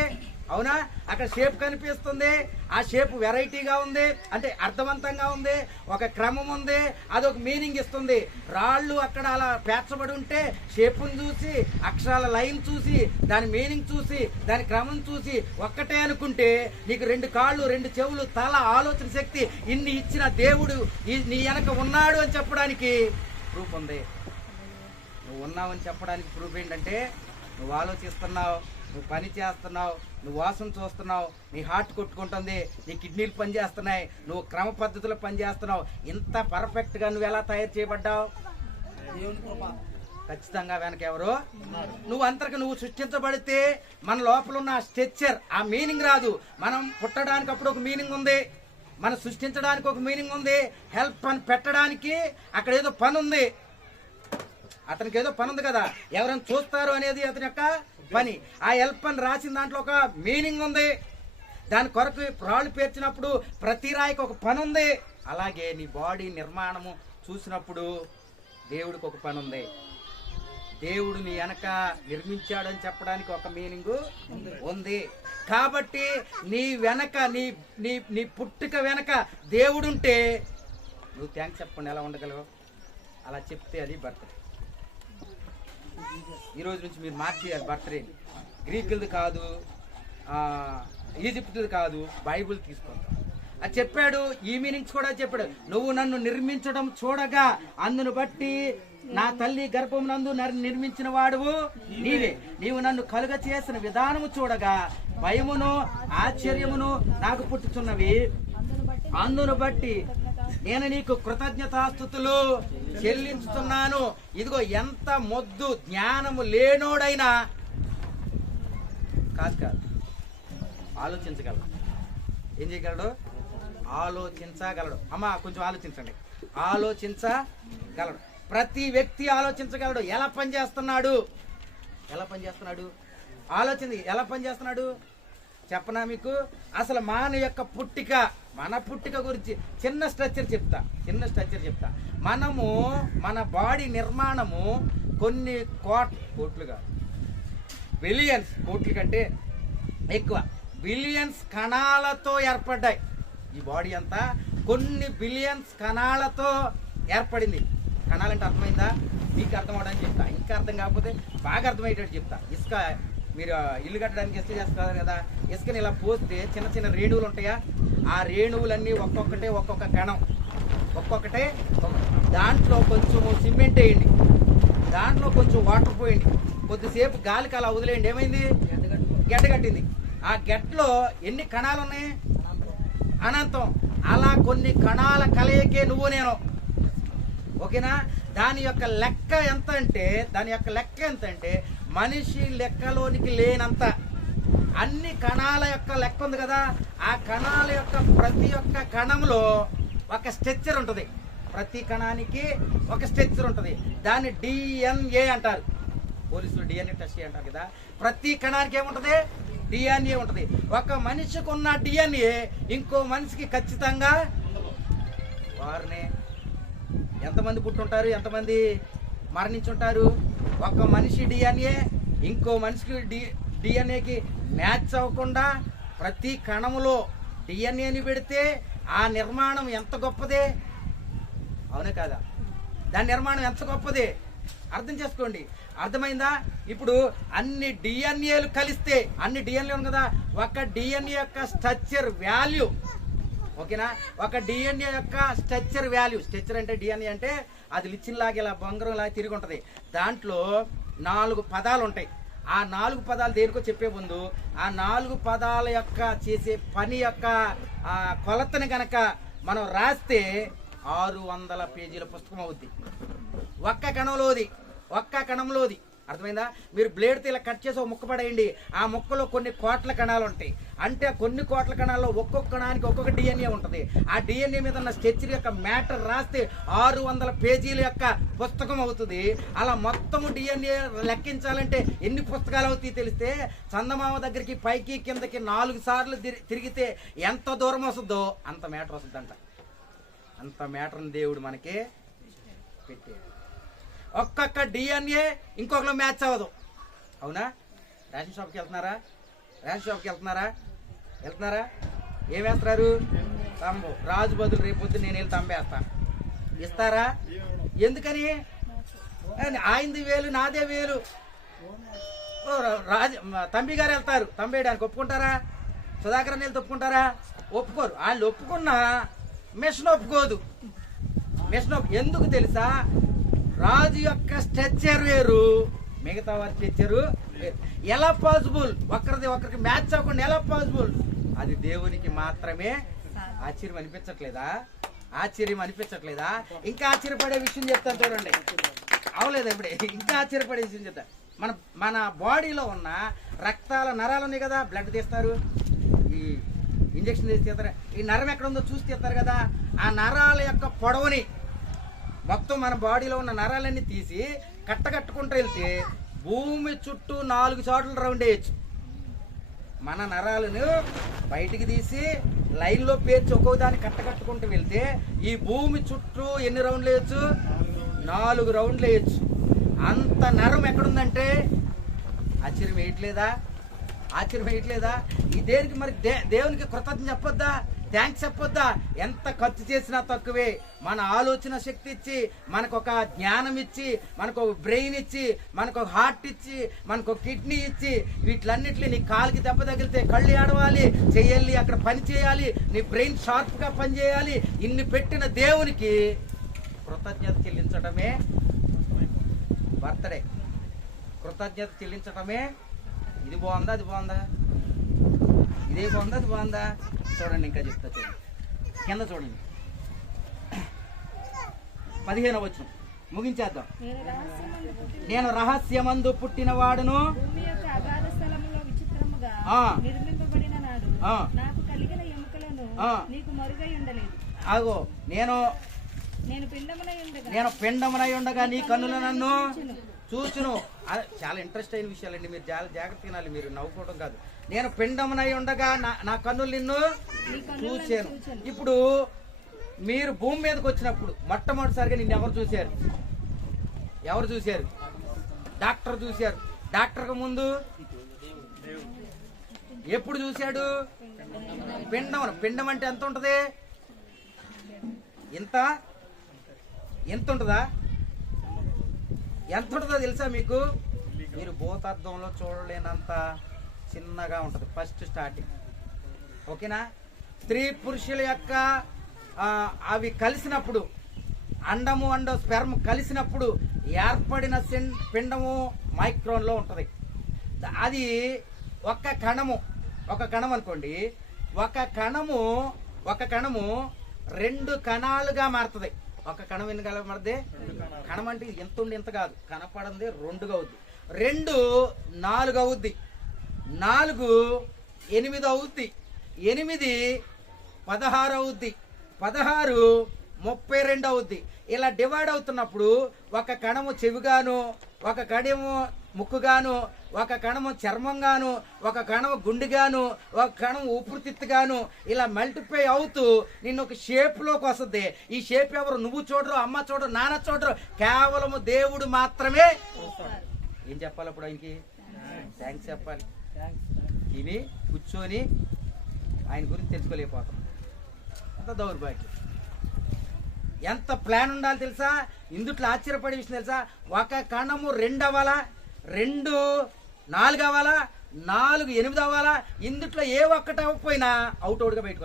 అవునా? అక్కడ షేప్ కనిపిస్తుంది. ఆ షేప్ వెరైటీగా ఉంది, అంటే అర్థవంతంగా ఉంది, ఒక క్రమం ఉంది, అదొక మీనింగ్ ఇస్తుంది. రాళ్ళు అక్కడ అలా పేర్చబడి ఉంటే షేపును చూసి, అక్షరాల లైన్ చూసి, దాని మీనింగ్ చూసి, దాని క్రమం చూసి ఒక్కటే అనుకుంటే నీకు 2 కాళ్ళు, 2 చెవులు, తల, ఆలోచన శక్తి ఇన్ని ఇచ్చిన దేవుడు నీ వెనక ఉన్నాడు అని చెప్పడానికి ప్రూఫ్ ఉంది. నువ్వు ఉన్నావని చెప్పడానికి ప్రూఫ్ ఏంటంటే నువ్వు ఆలోచిస్తున్నావు, నువ్వు పని చేస్తున్నావు, నువ్వు వాసన చూస్తున్నావు, నీ హార్ట్ కొట్టుకుంటుంది, నీ కిడ్నీలు పనిచేస్తున్నాయి, నువ్వు క్రమ పద్ధతిలో పనిచేస్తున్నావు. ఇంత పర్ఫెక్ట్గా నువ్వు ఎలా తయారు చేయబడ్డావు? దేవుని కృప. ఖచ్చితంగా వెనక ఎవరు? నువ్వు అంతకు నువ్వు సృష్టించబడితే మన లోపల ఉన్న ఆ స్ట్రక్చర్, ఆ మీనింగ్ రాదు. మనం పుట్టడానికి అప్పుడు ఒక మీనింగ్ ఉంది, మనం సృష్టించడానికి ఒక మీనింగ్ ఉంది, హెల్ప్ అని పెట్టడానికి అక్కడ ఏదో పని ఉంది. అతనికి ఏదో పని ఉంది కదా, ఎవరైనా చూస్తారు అనేది అతని యొక్క పని. ఆ హెల్ప్ అని రాసిన దాంట్లో ఒక మీనింగ్ ఉంది, దాని కొరకు రాళ్ళు పేర్చినప్పుడు ప్రతి రాయికి ఒక పని ఉంది. అలాగే నీ బాడీ నిర్మాణము చూసినప్పుడు దేవుడికి ఒక పని ఉంది. దేవుడు నీ వెనక నిర్మించాడని చెప్పడానికి ఒక మీనింగ్ ఉంది. కాబట్టి నీ వెనక నీ నీ నీ పుట్టుక వెనక దేవుడుంటే నువ్వు థ్యాంక్స్ చెప్పండి ఎలా ఉండగలవు? అలా చెప్తే అది బర్త్డే. ఈరోజు నుంచి మీరు మార్చేయాలి బర్త్డే. గ్రీకులది కాదు, ఈజిప్టుది కాదు, బైబుల్ తీసుకుంటాం. అది చెప్పాడు. ఈ మీనింగ్స్ కూడా చెప్పాడు. నువ్వు నన్ను నిర్మించడం చూడగా అందును బట్టి నా తల్లి గర్భమునందు నిర్మించిన వాడువు నీవే. నీవు నన్ను కలుగ చేసిన విధానము చూడగా భయమును ఆశ్చర్యమును నాకు పుట్టుచున్నవి. అందును బట్టి నేను నీకు కృతజ్ఞతాస్తుతులు చెల్లించుతున్నాను. ఇదిగో ఎంత మొద్దు జ్ఞానము లేనోడైనా కాదు ఆలోచించగలడు. ఏం చేయగలడు? ఆలోచించగలడు. అమ్మా కొంచెం ఆలోచించండి. ఆలోచించగలడు. ప్రతి వ్యక్తి ఆలోచించగలడు. ఎలా పనిచేస్తున్నాడు? ఆలోచించి ఎలా పనిచేస్తున్నాడు చెప్పనా మీకు? అసలు మన పుట్టిక గురించి చిన్న స్ట్రక్చర్ చెప్తా. మనము మన బాడీ నిర్మాణము కొన్ని కోట్లు కాదు, బిలియన్స్, కోట్ల కంటే ఎక్కువ బిలియన్స్ కణాలతో ఏర్పడ్డాయి. ఈ బాడీ అంతా కొన్ని బిలియన్స్ కణాలతో ఏర్పడింది. కణాలంటే అర్థమైందా? మీకు అర్థం అవడానికి చెప్తా, ఇంకా అర్థం కాకపోతే బాగా అర్థమయ్యేటట్టు చెప్తా. ఇసుక మీరు ఇల్లు కట్టడానికి ఇసుక చేస్తారు కదా, ఇసుకని ఇలా పోస్తే చిన్న చిన్న రేణువులు ఉంటాయా? ఆ రేణువులన్నీ ఒక్కొక్క కణం, దాంట్లో కొంచెం సిమెంట్ వేయండి, దాంట్లో కొంచెం వాటర్ పోయండి, కొద్దిసేపు గాలికి అలా వదిలేయండి. ఏమైంది? గడ్డ కట్టింది. ఆ గడ్డలో ఎన్ని కణాలు ఉన్నాయి? అనంతం. అలా కొన్ని కణాల కలయికే నువ్వు నేను. ఓకేనా? దాని యొక్క లెక్క ఎంత అంటే మనిషి లెక్కలోనికి లేనంత అన్ని కణాల యొక్క లెక్క ఉంది కదా. ఆ కణాల యొక్క ప్రతి ఒక్క కణంలో ఒక స్ట్రక్చర్ ఉంటుంది. ప్రతి కణానికి ఒక స్ట్రక్చర్ ఉంటుంది. దాన్ని DNA అంటారు. పోలీసులు DNA టెస్ట్ అంటారు కదా. ప్రతి కణానికి ఏముంటుంది? DNA ఉంటుంది. ఒక మనిషికి ఉన్న DNA ఇంకో మనిషికి ఖచ్చితంగా వారిని ఎంతమంది పుట్టుంటారు, ఎంతమంది మరణించుంటారు? ఒక మనిషి DNA ఇంకో మనిషికి DNAకి మ్యాచ్ అవ్వకుండా ప్రతి కణములో DNAని పెడితే ఆ నిర్మాణం ఎంత గొప్పదే, అవునే కాదా? దాని నిర్మాణం ఎంత గొప్పదే అర్థం చేసుకోండి. అర్థమైందా? ఇప్పుడు అన్ని DNAలు కలిస్తే, అన్ని DNA ఉంది కదా, ఒక DNA యొక్క స్ట్రక్చర్ వాల్యూ, ఓకేనా? ఒక DNA యొక్క స్ట్రక్చర్ వాల్యూ, స్ట్రక్చర్ అంటే DNA అంటే అది లిచ్చిన్లాగా ఇలా బొంగరం లాగా తిరిగి ఉంటుంది. దాంట్లో 4 పదాలు ఉంటాయి. ఆ 4 పదాలు దేనికో చెప్పే ముందు ఆ 4 పదాల యొక్క చేసే పని యొక్క కొలతని గనక మనం రాస్తే 600 పేజీల పుస్తకం అవుద్ది. ఒక్క కణంలోది. అర్థమైందా? మీరు బ్లేడ్తో ఇలా కట్ చేసి ఒక ముక్క పడేయండి. ఆ ముక్కలో కొన్ని కోట్ల కణాలు ఉంటాయి. అంటే కొన్ని కోట్ల కణాల్లో ఒక్కొక్క కణానికి ఒక్కొక్క DNA ఉంటుంది. ఆ DNA మీద ఉన్న స్ట్రక్చర్ యొక్క మ్యాటర్ రాస్తే 600 పేజీల యొక్క పుస్తకం అవుతుంది. అలా మొత్తం DNA లెక్కించాలంటే ఎన్ని పుస్తకాలు అవుతాయి తెలిస్తే, చందమామ దగ్గరికి పైకి కిందకి 4 సార్లు తిరిగితే ఎంత దూరం వస్తుందో అంత మ్యాటర్ వస్తుందంట. అంత మ్యాటర్ని దేవుడు మనకి పెట్టాడు. ఒక్కొక్క DNA ఇంకొకరు మ్యాచ్ అవ్వదు. అవునా? రేషన్ షాప్కి వెళ్తున్నారా? ఏం వేస్తున్నారు? తంబు. రాజు బదులు రేపొద్దు నేను వెళ్ళి తంబేస్తా. ఇస్తారా? ఎందుకని? ఆయనది వేలు, నాదే వేలు. తంబి గారు వెళ్తారు తంబేయడానికి, ఒప్పుకుంటారా? సుధాకర్ అని వెళ్తే ఒప్పుకుంటారా? ఒప్పుకోరు. వాళ్ళు ఒప్పుకున్నా మిషన్ ఒప్పుకోదు. ఎందుకు తెలుసా? రాజు యొక్క స్ట్రక్చర్ వేరు, మిగతా వారు తెచ్చారు. ఎలా పాసిబుల్? ఒకరికి మ్యాచ్ అవ్వకుండా ఎలా పాసిబుల్? అది దేవునికి మాత్రమే. ఆశ్చర్యం అనిపించట్లేదా? ఇంకా ఆశ్చర్యపడే విషయం చెప్తాను చూడండి. అవలేదు ఇప్పుడే, ఇంకా ఆశ్చర్యపడే విషయం చెప్తా. మన బాడీలో ఉన్న రక్తాల నరాలు ఉన్నాయి కదా, బ్లడ్ తీస్తారు, ఈ ఇంజక్షన్ చేసి తీస్తారు. ఈ నరం ఎక్కడ ఉందో చూసి తీస్తారు కదా, ఆ నరాల యొక్క పొడవుని మొత్తం మన బాడీలో ఉన్న నరాలన్నీ తీసి కట్టకట్టుకుంటూ వెళ్తే భూమి చుట్టూ 4 చోట్ల రౌండ్ వేయచ్చు. మన నరాలను బయటికి తీసి లైన్లో పేర్చి ఒక్కో దాన్ని కట్టకట్టుకుంటూ వెళ్తే ఈ భూమి చుట్టూ ఎన్ని రౌండ్లు వేయచ్చు? 4 రౌండ్లు వేయచ్చు. అంత నరం ఎక్కడుందంటే ఆశ్చర్యం వేయట్లేదా? ఈ దేనికి మరి దేవునికి కృతజ్ఞత చెప్పొద్దా? థ్యాంక్స్ చెప్పొద్దా? ఎంత ఖర్చు చేసినా తక్కువే. మన ఆలోచన శక్తి ఇచ్చి, మనకు ఒక జ్ఞానం ఇచ్చి, మనకు ఒక బ్రెయిన్ ఇచ్చి, మనకు ఒక హార్ట్ ఇచ్చి, మనకు ఒక కిడ్నీ ఇచ్చి, వీటిలన్నిటిని నీ కాలికి దెబ్బ తగిలితే కళ్ళు ఆడవాలి, చెయ్యాలి, అక్కడ పని చేయాలి, నీ బ్రెయిన్ షార్ప్గా పనిచేయాలి. ఇన్ని పెట్టిన దేవునికి కృతజ్ఞత చెల్లించడమే బర్త్డే. కృతజ్ఞత చెల్లించడమే. ఇది బాగుందా, అది బాగుందా, ఇదే బాగుందా, అది బాగుందా? చూడండి, ఇంకా చెప్తా చూడండి, కింద చూడండి, 15వ వచనం ముగించేద్దాం. నేను రహస్యమందు పుట్టిన వాడును, భూమి యొక్క అగాధ స్థలములో విచిత్రముగా నిర్మింపబడిన నాడు నాకు కలిగిన ఎముకలను నీకు మరుగై ఉండలేదు. ఆగో, నేను పిండమునై ఉండగా నీ కన్నులు నన్ను చూచును. చాలా ఇంట్రెస్ట్ అయిన విషయాలండి, మీరు చాలా జాగ్రత్త తినాలి, మీరు నవ్వుకోవడం కాదు. నేను పిండమునై ఉండగా నా కన్నులు నిన్ను చూశాను. ఇప్పుడు మీరు భూమి మీదకి వచ్చినప్పుడు మొట్టమొదటిసారిగా నిన్ను ఎవరు చూశారు? డాక్టర్ చూశారు. డాక్టర్కి ముందు ఎప్పుడు చూశాడు? పిండం అంటే ఎంత ఉంటుంది? ఎంత ఉంటుందా? ఎంత ఉంటుందో తెలుసా మీకు? మీరు భూతార్థంలో చూడలేనంత చిన్నగా ఉంటుంది ఫస్ట్ స్టార్టింగ్. ఓకేనా? స్త్రీ పురుషుల యొక్క అవి కలిసినప్పుడు, అండము స్పెర్మ్ కలిసినప్పుడు ఏర్పడిన పిండము మైక్రోన్లో ఉంటుంది. అది ఒక కణం అనుకోండి. ఒక కణము 2 కణాలుగా మారుతుంది. ఒక కణం ఎన్ని కలపడితే? కణం అంటే ఎంత ఉండి ఎంత కాదు, కనపడింది 2గా అవుద్ది. 2 4 అవుద్ది, 4 8 అవుద్ది, 8 16 అవుద్ది, 16 32 అవుద్ది. ఇలా డివైడ్ అవుతున్నప్పుడు ఒక కణము చెవిగాను, ఒక కణము ముక్కుగాను, ఒక కణము చర్మంగాను, ఒక కణము గుండెగాను, ఒక కణము ఊపిరితిత్తుగాను ఇలా మల్టిప్లై అవుతూ నిన్ను ఒక షేప్లోకి వస్తుంది. ఈ షేప్ ఎవరు? నువ్వు చూడరు, అమ్మ చూడరు, నాన్న చూడరు, కేవలము దేవుడు మాత్రమే. ఏం చెప్పాలి అప్పుడు? ఆయనకి థ్యాంక్స్ చెప్పాలి. తిని కూర్చొని ఆయన గురించి తెలుసుకోలేకపోతాం. అంత దౌర్భాగ్యం. ఎంత ప్లాన్ ఉండాలి తెలుసా? ఇందుట్లో ఆశ్చర్యపడే విషయం తెలుసా? ఒక కణము 2 అవ్వాలా, 2 4 అవ్వాలా, 4 8 అవ్వాలా. ఇందుట్లో ఏ ఒక్కటి అవ్వకపోయినా అవుట్గా బయటకు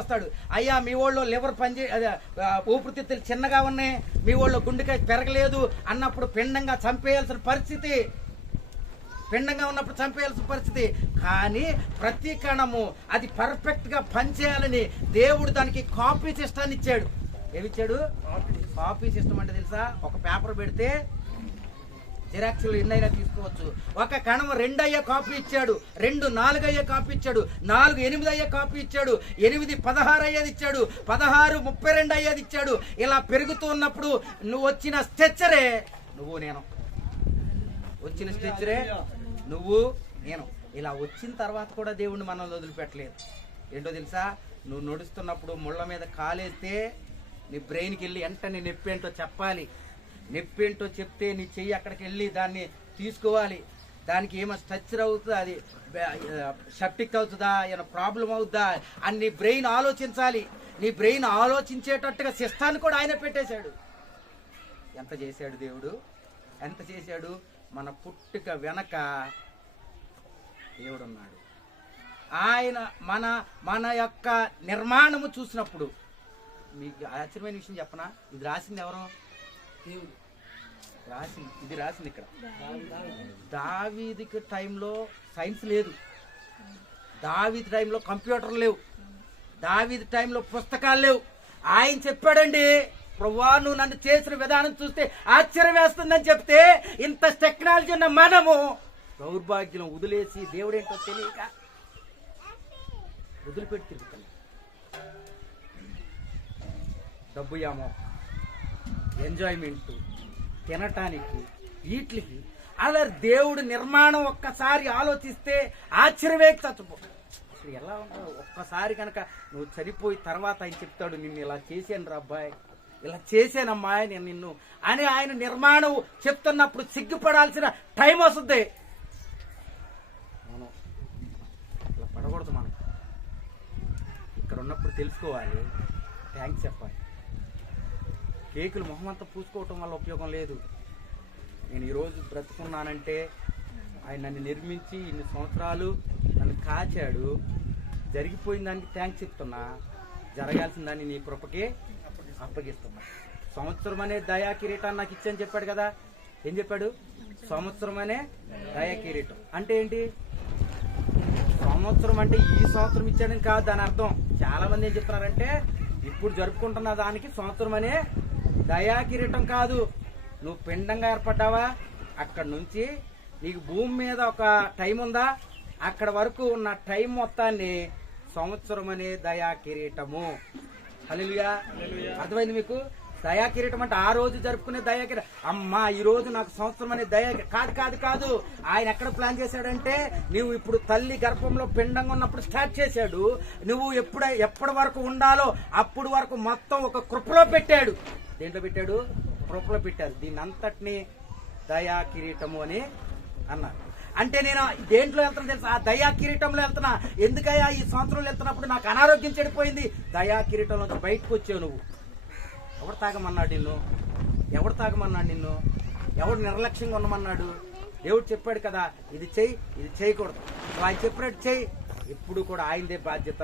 వస్తాడు. అయ్యా, మీ ఊళ్ళో లివర్ ఊపిరితిత్తులు చిన్నగా ఉన్నాయి, మీ ఊళ్ళో గుండెకాయ పెరగలేదు అన్నప్పుడు పిండంగా చంపేయాల్సిన పరిస్థితి. కానీ ప్రతి కణము అది పర్ఫెక్ట్గా పనిచేయాలని దేవుడు దానికి కాపీ సిస్టాన్ని ఇచ్చాడు. ఏమిచ్చాడు? కాపీ సిస్టమ్ అంటే తెలుసా? ఒక పేపర్ పెడితే జిరాక్స్లు ఎన్నైనా తీసుకోవచ్చు. ఒక కణము 2 అయ్యే కాపీ ఇచ్చాడు, 2 4 అయ్యే కాపీ ఇచ్చాడు, 4 8 అయ్యే కాపీ ఇచ్చాడు, 8 16 అయ్యేది ఇచ్చాడు, 16 32 అయ్యేది ఇచ్చాడు. ఇలా పెరుగుతూ ఉన్నప్పుడు నువ్వు వచ్చిన స్ట్రెచ్చరే నువ్వు నేను ఇలా వచ్చిన తర్వాత కూడా దేవుణ్ణి మనల్ని వదిలిపెట్టలేదు. ఏంటో తెలుసా? నువ్వు నడుస్తున్నప్పుడు ముళ్ళ మీద కాలేస్తే నీ బ్రెయిన్కి వెళ్ళి వెంటనే నొప్పి ఏంటో చెప్పాలి. నొప్పి ఏంటో చెప్తే నీ చెయ్యి అక్కడికి వెళ్ళి దాన్ని తీసుకోవాలి. దానికి ఏమో స్ట్రక్చర్ అవుతుందా, అది సెప్టిక్ అవుతుందా, ఏమైనా ప్రాబ్లం అవుతుందా అని నీ బ్రెయిన్ ఆలోచించాలి. నీ బ్రెయిన్ ఆలోచించేటట్టుగా సిస్టాన్ని కూడా ఆయన పెట్టేశాడు. ఎంత చేశాడు దేవుడు? మన పుట్టుక వెనక దేవుడున్నాడు. ఆయన మన యొక్క నిర్మాణము చూసినప్పుడు మీకు ఆశ్చర్యమైన విషయం చెప్పనా? ఇది రాసింది ఎవరు? రాసింది ఇక్కడ. దావీదుకి టైంలో సైన్స్ లేదు, దావీదు టైంలో కంప్యూటర్ లేవు, దావీదు టైంలో పుస్తకాలు లేవు. ఆయన చెప్పాడండి, ప్రభువా నువ్వు నన్ను చేసిన విధానం చూస్తే ఆశ్చర్యం వేస్తుందని చెప్తే, ఇంత టెక్నాలజీ ఉన్న మనము దౌర్భాగ్యం వదిలేసి దేవుడేంటో తెలియక వదిలిపెట్టి తిరుగుతాం. డబ్బు యామో, ఎంజాయ్మెంట్, తినటానికి, వీటికి. అలా దేవుడు నిర్మాణం ఒక్కసారి ఆలోచిస్తే ఆశ్చర్యమే చచ్చిపో. అసలు ఎలా ఉంటావు ఒక్కసారి కనుక నువ్వు చనిపోయి తర్వాత ఆయన చెప్తాడు, నిన్ను ఇలా చేశాను రా అబ్బాయి, ఇలా చేశానమ్మా నేను నిన్ను అని. ఆయన నిర్మాణం చెప్తున్నప్పుడు సిగ్గుపడాల్సిన టైం వస్తుంది. మనం ఇలా పడకూడదు. మనం ఇక్కడ ఉన్నప్పుడు తెలుసుకోవాలి, థ్యాంక్స్ చెప్పాలి. కేకులు మొహమంతా పూసుకోవటం వల్ల ఉపయోగం లేదు. నేను ఈరోజు బ్రతుకున్నానంటే ఆయన నన్ను నిర్మించి ఇన్ని సంవత్సరాలు నన్ను కాచాడు. జరిగిపోయిన దానికి థ్యాంక్స్ చెప్తున్నా, జరగాల్సిన దాన్ని నీ కృపకే అప్పగిస్తున్నా. సంవత్సరం అనే దయా కిరీటాన్ని నాకు ఇచ్చని చెప్పాడు కదా. ఏం చెప్పాడు? సంవత్సరం అనే దయా కిరీటం అంటే ఏంటి? సంవత్సరం అంటే ఈ సంవత్సరం ఇచ్చాడని కాదు దాని అర్థం. చాలా మంది ఏం చెప్తున్నారంటే ఇప్పుడు జరుపుకుంటున్న దానికి సంవత్సరం అనే దయా కిరీటం కాదు. నువ్వు పిండంగా ఏర్పడ్డావా, అక్కడ నుంచి నీకు భూమి మీద ఒక టైం ఉందా, అక్కడ వరకు ఉన్న టైం మొత్తాన్ని సంవత్సరం అనే దయా కిరీటము. హల్లెలూయా. అర్థమైంది మీకు? దయా కిరీటం అంటే ఆ రోజు జరుపుకునే దయా కిరీటం. అమ్మా ఈ రోజు నాకు సంవత్సరం అనే దయా కాదు కాదు కాదు. ఆయన ఎక్కడ ప్లాన్ చేశాడంటే, నువ్వు ఇప్పుడు తల్లి గర్భంలో పిండంగా ఉన్నప్పుడు స్టార్ట్ చేశాడు. నువ్వు ఎప్పటి వరకు ఉండాలో అప్పుడు వరకు మొత్తం ఒక కృపలో పెట్టాడు. దేంట్లో పెట్టాడు? కృపలో పెట్టారు. దీన్ని అంతటిని దయా కిరీటము అని అన్నారు. అంటే నేను దేంట్లో వెళ్తున్నా తెలుసా? ఆ దయా కిరీటంలో వెళ్తున్నా. ఎందుకయ్యా ఈ సంవత్సరంలో వెళ్తున్నప్పుడు నాకు అనారోగ్యం చెడిపోయింది, దయా కిరీటం నుంచి బయటకు వచ్చావు నువ్వు. ఎవడు తాగమన్నాడు నిన్ను? ఎవడు తాగమన్నాడు నిన్ను? ఎవడు నిర్లక్ష్యంగా ఉండమన్నాడు? దేవుడు చెప్పాడు కదా, ఇది చెయ్యి, ఇది చేయకూడదు. ఆయన చెప్పినట్టు చెయ్యి. ఇప్పుడు కూడా ఆయనదే బాధ్యత.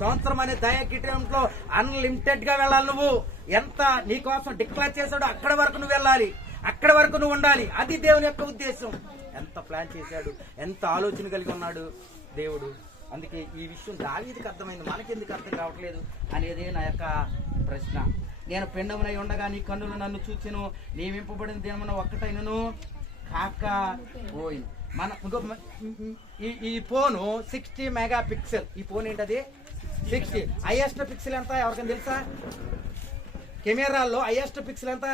సంవత్సరం అనే దయా కిరీటంలో అన్లిమిటెడ్ గా వెళ్ళాలి. నువ్వు ఎంత నీకోసం డిక్లేర్ చేశాడో అక్కడ వరకు నువ్వు వెళ్ళాలి, అక్కడ వరకు నువ్వు ఉండాలి. అది దేవుని యొక్క ఉద్దేశం. ఎంత ప్లాన్ చేశాడు, ఎంత ఆలోచన కలిగి ఉన్నాడు దేవుడు. అందుకే ఈ విషయం దావీదుకి అర్థమైంది, మనకెందుకు అర్థం కావట్లేదు అనేదే నా యొక్క ప్రశ్న. నేను పిండమునై ఉండగా నీ కన్నులు నన్ను చూచెను, నీ వింపబడిన దేమన ఒక్కటైనను కాక పోయింది. మన ఈ ఫోను 60 మెగాపిక్సెల్. ఈ ఫోన్ ఏంటది? 60. హైయెస్ట్ పిక్సెల్ ఎంత ఎవరికైనా తెలుసా? కెమెరాల్లో హైయెస్ట్ పిక్సెల్ ఎంత?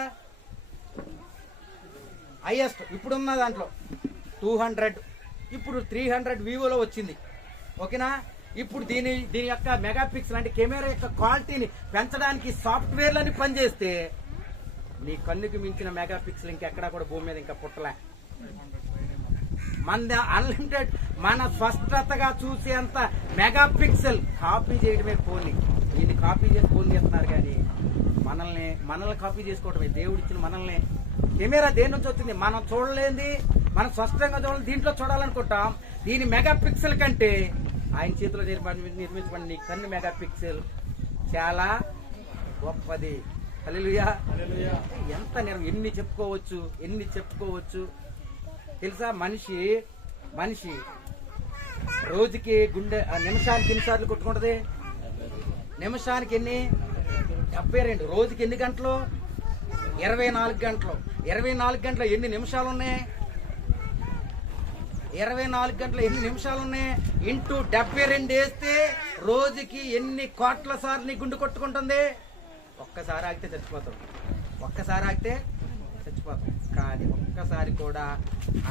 హైయెస్ట్ ఇప్పుడున్న దాంట్లో 200, ఇప్పుడు 300 వివోలో వచ్చింది. ఓకేనా? ఇప్పుడు దీని యొక్క మెగాపిక్సెల్ అంటే కెమెరా యొక్క క్వాలిటీని పెంచడానికి సాఫ్ట్వేర్లని పనిచేస్తే నీ కన్నుకి మించిన మెగాపిక్సెల్ ఇంకెక్కడా కూడా భూమి మీద ఇంకా పుట్టలే. మన అన్లిమిటెడ్, మన స్పష్టతగా చూసేంత మెగాపిక్సెల్ కాపీ చేయడమే ఫోన్ని. దీన్ని కాపీ చేసి ఫోన్ చేస్తున్నారు కానీ మనల్ని కాపీ చేసుకోవడమే. దేవుడు ఇచ్చిన మనల్ని. కెమెరా దేని నుంచి వచ్చింది? మనం చూడలేంది, మనం స్పష్టంగా చూడాలి, దీంట్లో చూడాలనుకుంటాం. దీని మెగాపిక్సెల్ కంటే ఆయన చేతిలో నిర్మించబడిన నీ కన్ను మెగాపిక్సెల్ చాలా గొప్పది. హల్లెలూయా. ఎంత ఎన్ని చెప్పుకోవచ్చు తెలుసా? మనిషి రోజుకి నిమిషానికి ఎన్నిసార్లు కొట్టుకుంటది? నిమిషానికి ఎన్ని? 72. రోజుకి ఎన్ని గంటలు? 24 గంటలు. 24 గంటలు ఎన్ని నిమిషాలు ఉన్నాయి? 24 గంటలు ఎన్ని నిమిషాలు ఉన్నాయి? ఇంటూ 72 వేస్తే రోజుకి ఎన్ని కోట్ల సార్లు నీ గుండు కొట్టుకుంటుంది? ఒక్కసారి ఆగితే చచ్చిపోతాం. కానీ ఒక్కసారి కూడా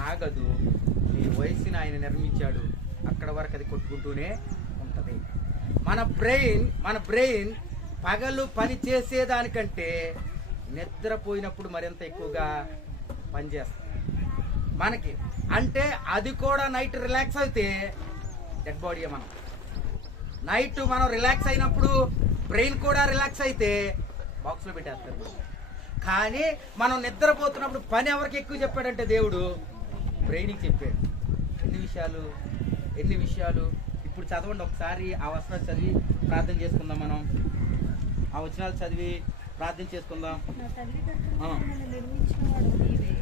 ఆగదు. నీ వయసుని ఆయన నిర్మించాడు, అక్కడ వరకు అది కొట్టుకుంటూనే ఉంటది. మన బ్రెయిన్ పగలు పని చేసేదానికంటే నిద్రపోయినప్పుడు మరింత ఎక్కువగా పనిచేస్తుంది మనకి. అంటే అది కూడా నైట్ రిలాక్స్ అయితే డెడ్ బాడీ. నైట్ మనం రిలాక్స్ అయినప్పుడు బ్రెయిన్ కూడా రిలాక్స్ అయితే బాక్స్లో పెట్టేస్తారు. కానీ మనం నిద్రపోతున్నప్పుడు పని ఎవరికి ఎక్కువ చెప్పాడంటే దేవుడు బ్రెయిన్కి చెప్పాడు. ఎన్ని విషయాలు ఇప్పుడు చదవండి ఒకసారి. ఆ వచనాలు చదివి ప్రార్థన చేసుకుందాం. మనం ఆ వచనాలు చదివి ప్రార్థన చేసుకుందాం. నా తల్లి గర్భములో నన్ను నిర్మించినవాడు నీవే.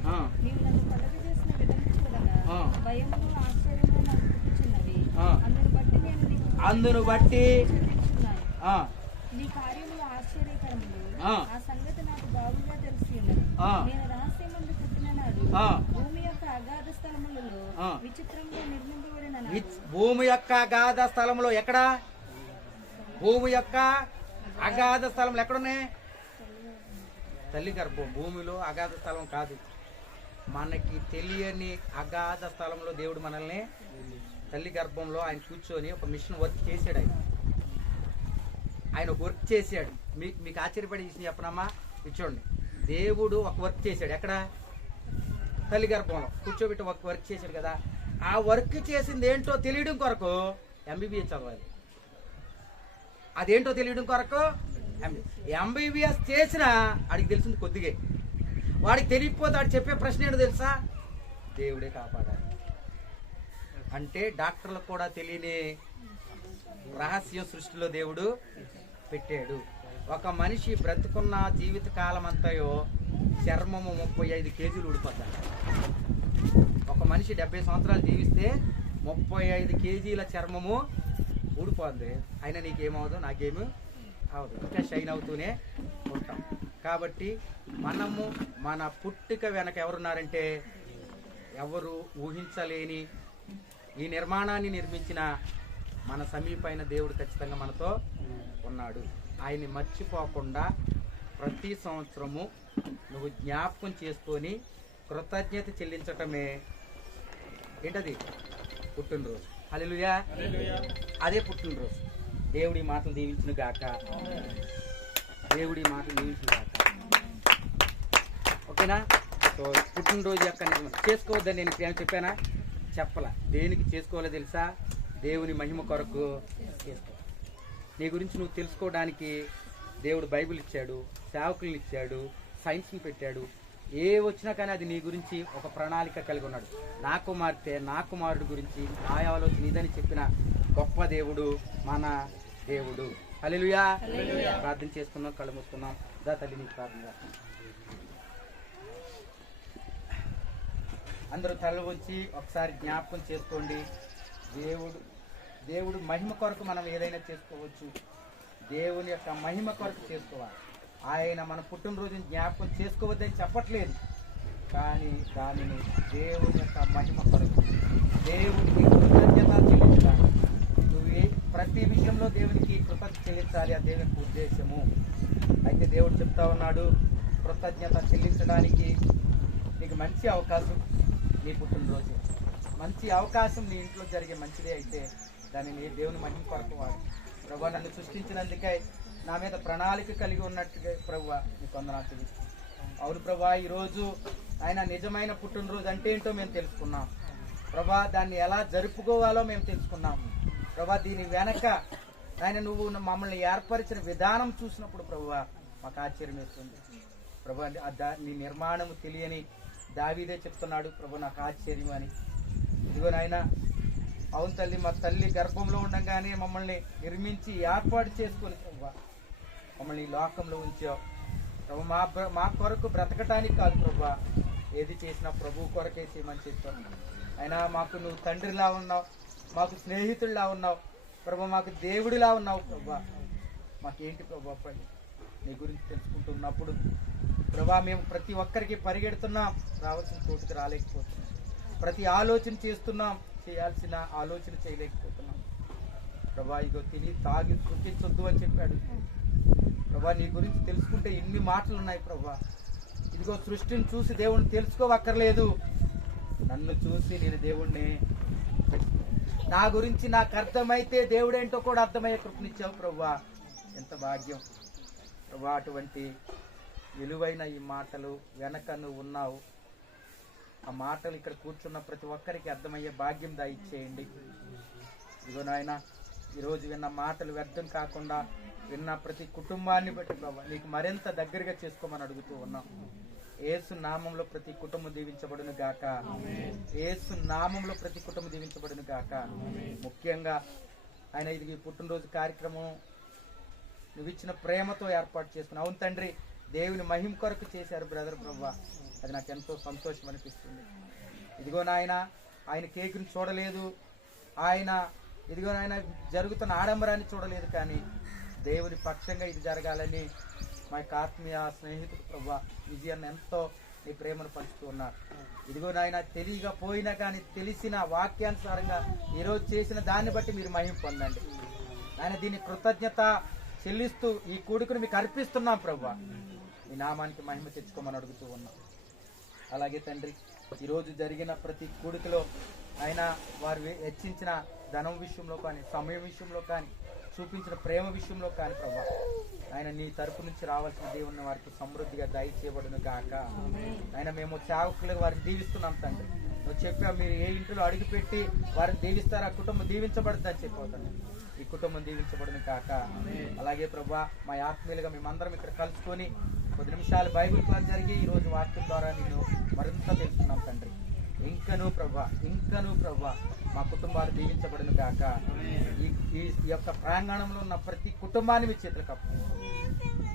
నీవు నన్ను కలుగజేసిన విధము చూడగా భయమును ఆశ్చర్యము నాకు పుట్టుచున్నవి. అందును బట్టి చెల్లించున్నాను. నీ కార్యములు ఆశ్చర్యకరములు. ఆ సంగతి నాకు బాగుగా తెలిసి ఉన్నది. నేను రహస్యమందు పుట్టిన నాడు భూమి యొక్క అగాధ స్థలములలో విచిత్రంగా నిర్మింపబడిన భూమి యొక్క అగాధ స్థలంలో ఎక్కడ? భూమి యొక్క అగాధ స్థలంలో ఎక్కడున్నాయి? తల్లి గర్భం. భూమిలో అగాధ స్థలం కాదు, మనకి తెలియని అగాధ స్థలంలో దేవుడు మనల్ని తల్లి గర్భంలో ఆయన కూర్చొని ఒక మిషన్ వర్క్ చేశాడు. ఆయన వర్క్ చేశాడు. మీకు ఆశ్చర్యపడి చెప్పనమ్మా, కూర్చోండి. దేవుడు ఒక వర్క్ చేశాడు. ఎక్కడ? తల్లి గర్భంలో కూర్చోబెట్టి ఒక వర్క్ చేశాడు కదా. ఆ వర్క్ చేసింది ఏంటో తెలియడం కొరకు ఎంబీబీఎస్ చదవాలి. అదేంటో తెలియడం కొరకు ఎంబీబీఎస్ చేసినా వాడికి తెలిసింది కొద్దిగే. వాడికి తెలియకపోతే వాడు చెప్పే ప్రశ్న ఏంటో తెలుసా? దేవుడే కాపాడాలి. అంటే డాక్టర్లకు కూడా తెలియని రహస్యం సృష్టిలో దేవుడు పెట్టాడు. ఒక మనిషి బ్రతుకున్న జీవిత కాలం అంతయో చర్మము 35 కేజీలు ఊడిపోతాడు. ఒక మనిషి 70 సంవత్సరాలు జీవిస్తే 35 కేజీల చర్మము ఊడిపోద్ది. అయినా నీకేమవుదో నాకేమి అవదు, ఇంకా షైన్ అవుతూనే ఉంటాం. కాబట్టి మనము మన పుట్టుక వెనక ఎవరున్నారంటే ఎవరు ఊహించలేని ఈ నిర్మాణాన్ని నిర్మించిన మన సమీపైన దేవుడు ఖచ్చితంగా మనతో ఉన్నాడు. ఆయన్ని మర్చిపోకుండా ప్రతి సంవత్సరము నువ్వు జ్ఞాపకం చేసుకొని కృతజ్ఞత చెల్లించటమే ఏంటది? పుట్టినరోజు. హల్లెలూయా. అదే పుట్టినరోజు. దేవుడి మాటలు దీవించును గాక. దేవుడి మాటలు దీవించును గాక. ఓకేనా? సో పుట్టినరోజు యొక్క చేసుకోవద్దని నేను ఇప్పుడు చెప్పానా? చెప్పలా. దేనికి చేసుకోవాలో తెలుసా? దేవుని మహిమ కొరకు చేసుకో. నీ గురించి నువ్వు తెలుసుకోవడానికి దేవుడు బైబిల్ ఇచ్చాడు, సేవకులను ఇచ్చాడు, సైన్స్ని పెట్టాడు. ఏ వచ్చినా కానీ అది నీ గురించి ఒక ప్రణాళిక కలిగి ఉన్నాడు. నా కుమార్తె, నా కుమారుడు గురించి నా ఆలోచన ఇదని చెప్పిన గొప్ప దేవుడు మన దేవుడు. హల్లెలూయా. ప్రార్థన చేసుకున్నాం, కళ్ళు మూసుకున్నాం. దా తల్లి నీకు ప్రార్థన చేస్తున్నాం. అందరూ తల ఉంచి ఒకసారి జ్ఞాపకం చేసుకోండి. దేవుడు మహిమ కొరకు మనం ఏదైనా చేసుకోవచ్చు. దేవుని యొక్క మహిమ కొరకు చేసుకోవాలి. ఆయన మన పుట్టినరోజుని జ్ఞాపకం చేసుకోవద్దని చెప్పట్లేదు, కానీ దానిని దేవుని యొక్క మహిమ కొరకు దేవునికి కృతజ్ఞత చెల్లించాలి. నువ్వు ప్రతి విషయంలో దేవునికి కృతజ్ఞత చెల్లించాలి. ఆ దేవునికి ఉద్దేశము. అయితే దేవుడు చెప్తా ఉన్నాడు, కృతజ్ఞత చెల్లించడానికి నీకు మంచి అవకాశం. నీ పుట్టినరోజు మంచి అవకాశం నీ ఇంట్లో జరిగే మంచిదే. అయితే దానిని దేవుని మహిమ కొరకు వాడు. ప్రభువా, నన్ను సృష్టించినందుకై నా మీద ప్రణాళిక కలిగి ఉన్నట్టుగా ప్రభువా నీకు వందనాలు తెలుస్తాను. అవును ప్రభువా, ఈరోజు ఆయన నిజమైన పుట్టినరోజు అంటే ఏంటో మేము తెలుసుకున్నాం ప్రభా. దాన్ని ఎలా జరుపుకోవాలో మేము తెలుసుకున్నాం ప్రభా. దీని వెనక ఆయన నువ్వు మమ్మల్ని ఏర్పరిచిన విధానం చూసినప్పుడు ప్రభువా మాకు ఆశ్చర్యం వేస్తుంది ప్రభా. నీ నిర్మాణము తెలియని దావీదే చెప్తున్నాడు, ప్రభు నాకు ఆశ్చర్యం అని. ఇదిగో నాయన, అవును తల్లి, మా తల్లి గర్భంలో ఉండగానే మమ్మల్ని నిర్మించి ఏర్పాటు చేసుకొని ప్రభు మమ్మల్ని ఈ లోకంలో ఉంచావు ప్రభు. మా కొరకు బ్రతకటానికి కాదు ప్రభు, ఏది చేసినా ప్రభు కొరకే చేయమని చెప్పావు. అయినా మాకు నువ్వు తండ్రిలా ఉన్నావు, మాకు స్నేహితుడిలా ఉన్నావు ప్రభు, మాకు దేవుడిలా ఉన్నావు ప్రభు. మాకేంటి ప్రభు నీ గురించి తెలుసుకుంటున్నప్పుడు ప్రభా మేము ప్రతి ఒక్కరికి పరిగెడుతున్నాం, రావాల్సిన చోటుకి రాలేకపోతున్నాం. ప్రతి ఆలోచన చేస్తున్నాం, చేయాల్సిన ఆలోచన చేయలేకపోతున్నాం ప్రభా. ఇగో తిని తాగి సృష్టించొద్దు అని చెప్పాడు ప్రభా. నీ గురించి తెలుసుకుంటే ఇన్ని మాటలు ఉన్నాయి ప్రభా. ఇదిగో సృష్టిని చూసి దేవుణ్ణి తెలుసుకోవక్కర్లేదు, నన్ను చూసి నేను దేవుణ్ణి, నా గురించి నాకు అర్థమైతే దేవుడేంటో కూడా అర్థమయ్యే కృపనిచ్చావు ప్రభా. ఎంత భాగ్యం ప్రభా. అటువంటి విలువైన ఈ మాటలు వెనక నువ్వు ఉన్నావు. ఆ మాటలు ఇక్కడ కూర్చున్న ప్రతి ఒక్కరికి అర్థమయ్యే భాగ్యం దయచేయండి. ఇదిగో నాయన, ఈరోజు విన్న మాటలు వ్యర్థం కాకుండా విన్న ప్రతి కుటుంబాన్ని బట్టి ప్రభా నీకు మరింత దగ్గరగా చేసుకోమని అడుగుతూ ఉన్నాం. యేసు నామంలో ప్రతి కుటుంబం దీవించబడును గాక. యేసు నామంలో ప్రతి కుటుంబం దీవించబడును గాక. ముఖ్యంగా ఆయన ఇది పుట్టినరోజు కార్యక్రమం నువ్వు ఇచ్చిన ప్రేమతో ఏర్పాటు చేసుకున్నావు. అవును తండ్రి, దేవుని మహిమ కొరకు చేశారు బ్రదర్ ప్రభువా, అది నాకు ఎంతో సంతోషం అనిపిస్తుంది. ఇదిగో నాయన, ఆయన కేకుని చూడలేదు, ఆయన ఇదిగో నాయన జరుగుతున్న ఆడంబరాన్ని చూడలేదు, కానీ దేవుని పక్షంగా ఇది జరగాలని మా యొక్క ఆత్మీయ స్నేహితుడు ప్రభువా విజయాన్ని ఎంతో నీ ప్రేమను పంచుతూ ఉన్నారు. ఇదిగో నాయన, తెలియగా పోయినా కానీ తెలిసిన వాక్యానుసారంగా ఈరోజు చేసిన దాన్ని బట్టి మీరు మహిమ పొందండి. ఆయన దీని కృతజ్ఞత చెల్లిస్తూ ఈ కూడుకుని మీకు అర్పిస్తున్నాం ప్రభువా, మీ నామానికి మహిమ తెచ్చుకోమని అడుగుతూ ఉన్నాం. అలాగే తండ్రి, ఈరోజు జరిగిన ప్రతి కూడికలో ఆయన వారు హెచ్చించిన ధనం విషయంలో కానీ, సమయం విషయంలో కానీ, చూపించిన ప్రేమ విషయంలో కానీ ప్రభా, ఆయన నీ తరపు నుంచి రావాల్సిన దేవుని వారికి సమృద్ధిగా దయచేయబడును గాక. ఆయన మేము సేవకులుగా వారిని దీవిస్తున్నాం తండ్రి. నువ్వు చెప్పావు, మీరు ఏ ఇంట్లో అడుగుపెట్టి వారిని దీవిస్తారో ఆ కుటుంబం దీవించబడుతుంది అని చెప్పవుతాను. ఈ కుటుంబం దీవించబడును కాక. అలాగే ప్రభా, మా ఆత్మీయులుగా మేమందరం ఇక్కడ కలుసుకొని 10 నిమిషాలు బైబిల్ క్లాస్ జరిగి ఈరోజు వాక్యం ద్వారా నేను మరింత తెలుసుకున్నాం తండ్రి. ఇంకనూ ప్రభా మా కుటుంబాలు దీవించబడును కాక. ఈ యొక్క ప్రాంగణంలో ఉన్న ప్రతి కుటుంబాన్ని మీ చేతులకు అప్పగించాలి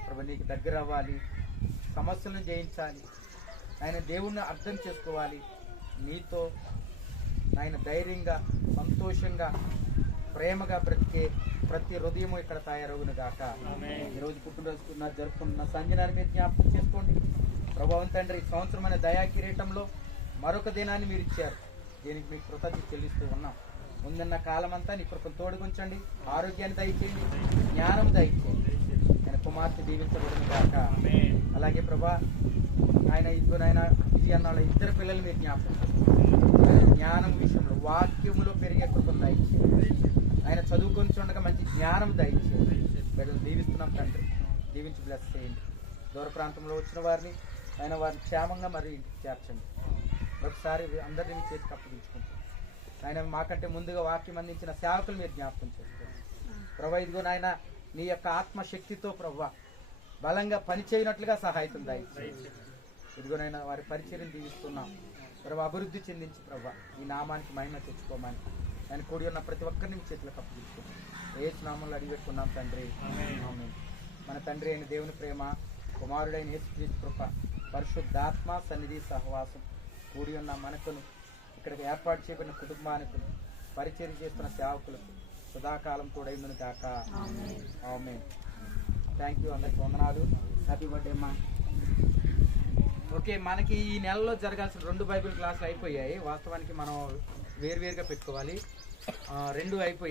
ప్రభా. నీకు దగ్గర అవ్వాలి, సమస్యలను జయించాలి, ఆయన దేవుణ్ణి అర్థం చేసుకోవాలి, నీతో ఆయన ధైర్యంగా, సంతోషంగా, ప్రేమగా బ్రతికే ప్రతి హృదయము ఇక్కడ తయారవును గాక. ఈరోజు పుట్టినరోజు జరుపుకుంటున్న సంజనాన్ని మీరు జ్ఞాపకం చేసుకోండి ప్రభావం తండ్రి. ఈ సంవత్సరమైన దయా కిరీటంలో మరొక దినాన్ని మీరు ఇచ్చారు, దీనికి మీకు కృతజ్ఞత చెల్లిస్తూ ఉన్నాం. ముందున్న కాలం అంతా నీ కృపను తోడుగుంచండి, ఆరోగ్యాన్ని దయచేయండి, జ్ఞానం దయచేయండి. ఆయన కుమార్తె దీవించబడును గాక. అలాగే ప్రభా, ఆయన ఇద్దరు విజయన్నాళ్ళ 2 పిల్లలు మీరు జ్ఞాపకం చేసుకోండి. జ్ఞానం విషయంలో వాక్యములో పెరిగే కృపను దయచేయండి. ఆయన చదువుకొని చూడగా మంచి జ్ఞానం దయచేయండి. బిడ్డలు దీవిస్తున్నాం తండ్రి, దీవించి బ్లెస్ చేయండి. దూర ప్రాంతంలో వచ్చిన వారిని ఆయన వారిని క్షేమంగా మరి ఇంటికి చేర్చండి. ఒకసారి అందరినీ మీ చేతికి అప్పగించుకుంటాం. ఆయన మాకంటే ముందుగా వాక్యం అందించిన సేవకులు మీరు జ్ఞాపకం చేసుకోండి ప్రభా. ఇదిగో నాయన, నీ యొక్క ఆత్మశక్తితో ప్రభా బలంగా పనిచేయనట్లుగా సహాయతం దయచేయండి. ఇదిగోనైనా వారి పరిచర్యను దీవిస్తున్నాం ప్రభా. అభివృద్ధి చెందించి ప్రభా ఈ నామానికి మహిమ తెచ్చుకోమని ఆయన కూడి ఉన్న ప్రతి ఒక్కరిని మీ చేతులకు అప్పగించుకుంటాం. యేసు నామంలో అడిగిపెట్టుకున్నాం తండ్రి, ఆమేన్. మన తండ్రి అయిన దేవుని ప్రేమ, కుమారుడైన యేసుక్రీస్తు కృప, పరిశుద్ధాత్మ సన్నిధి సహవాసం కూడి ఉన్న మనకును, ఇక్కడికి ఏర్పాటు చేయబడిన కుటుంబానికి, పరిచర్య చేస్తున్న సేవకులకు సదాకాలం తోడైందును కాక. ఆమేన్. థ్యాంక్ యూ, అందరికీ వందనాలు. హ్యాపీ బర్త్డే అమ్మా. ఓకే, మనకి ఈ నెలలో జరగాల్సిన 2 బైబిల్ క్లాసులు అయిపోయాయి. వాస్తవానికి మనం వేరువేరుగా పెట్టుకోవాలి, 2 అయిపోయాయి.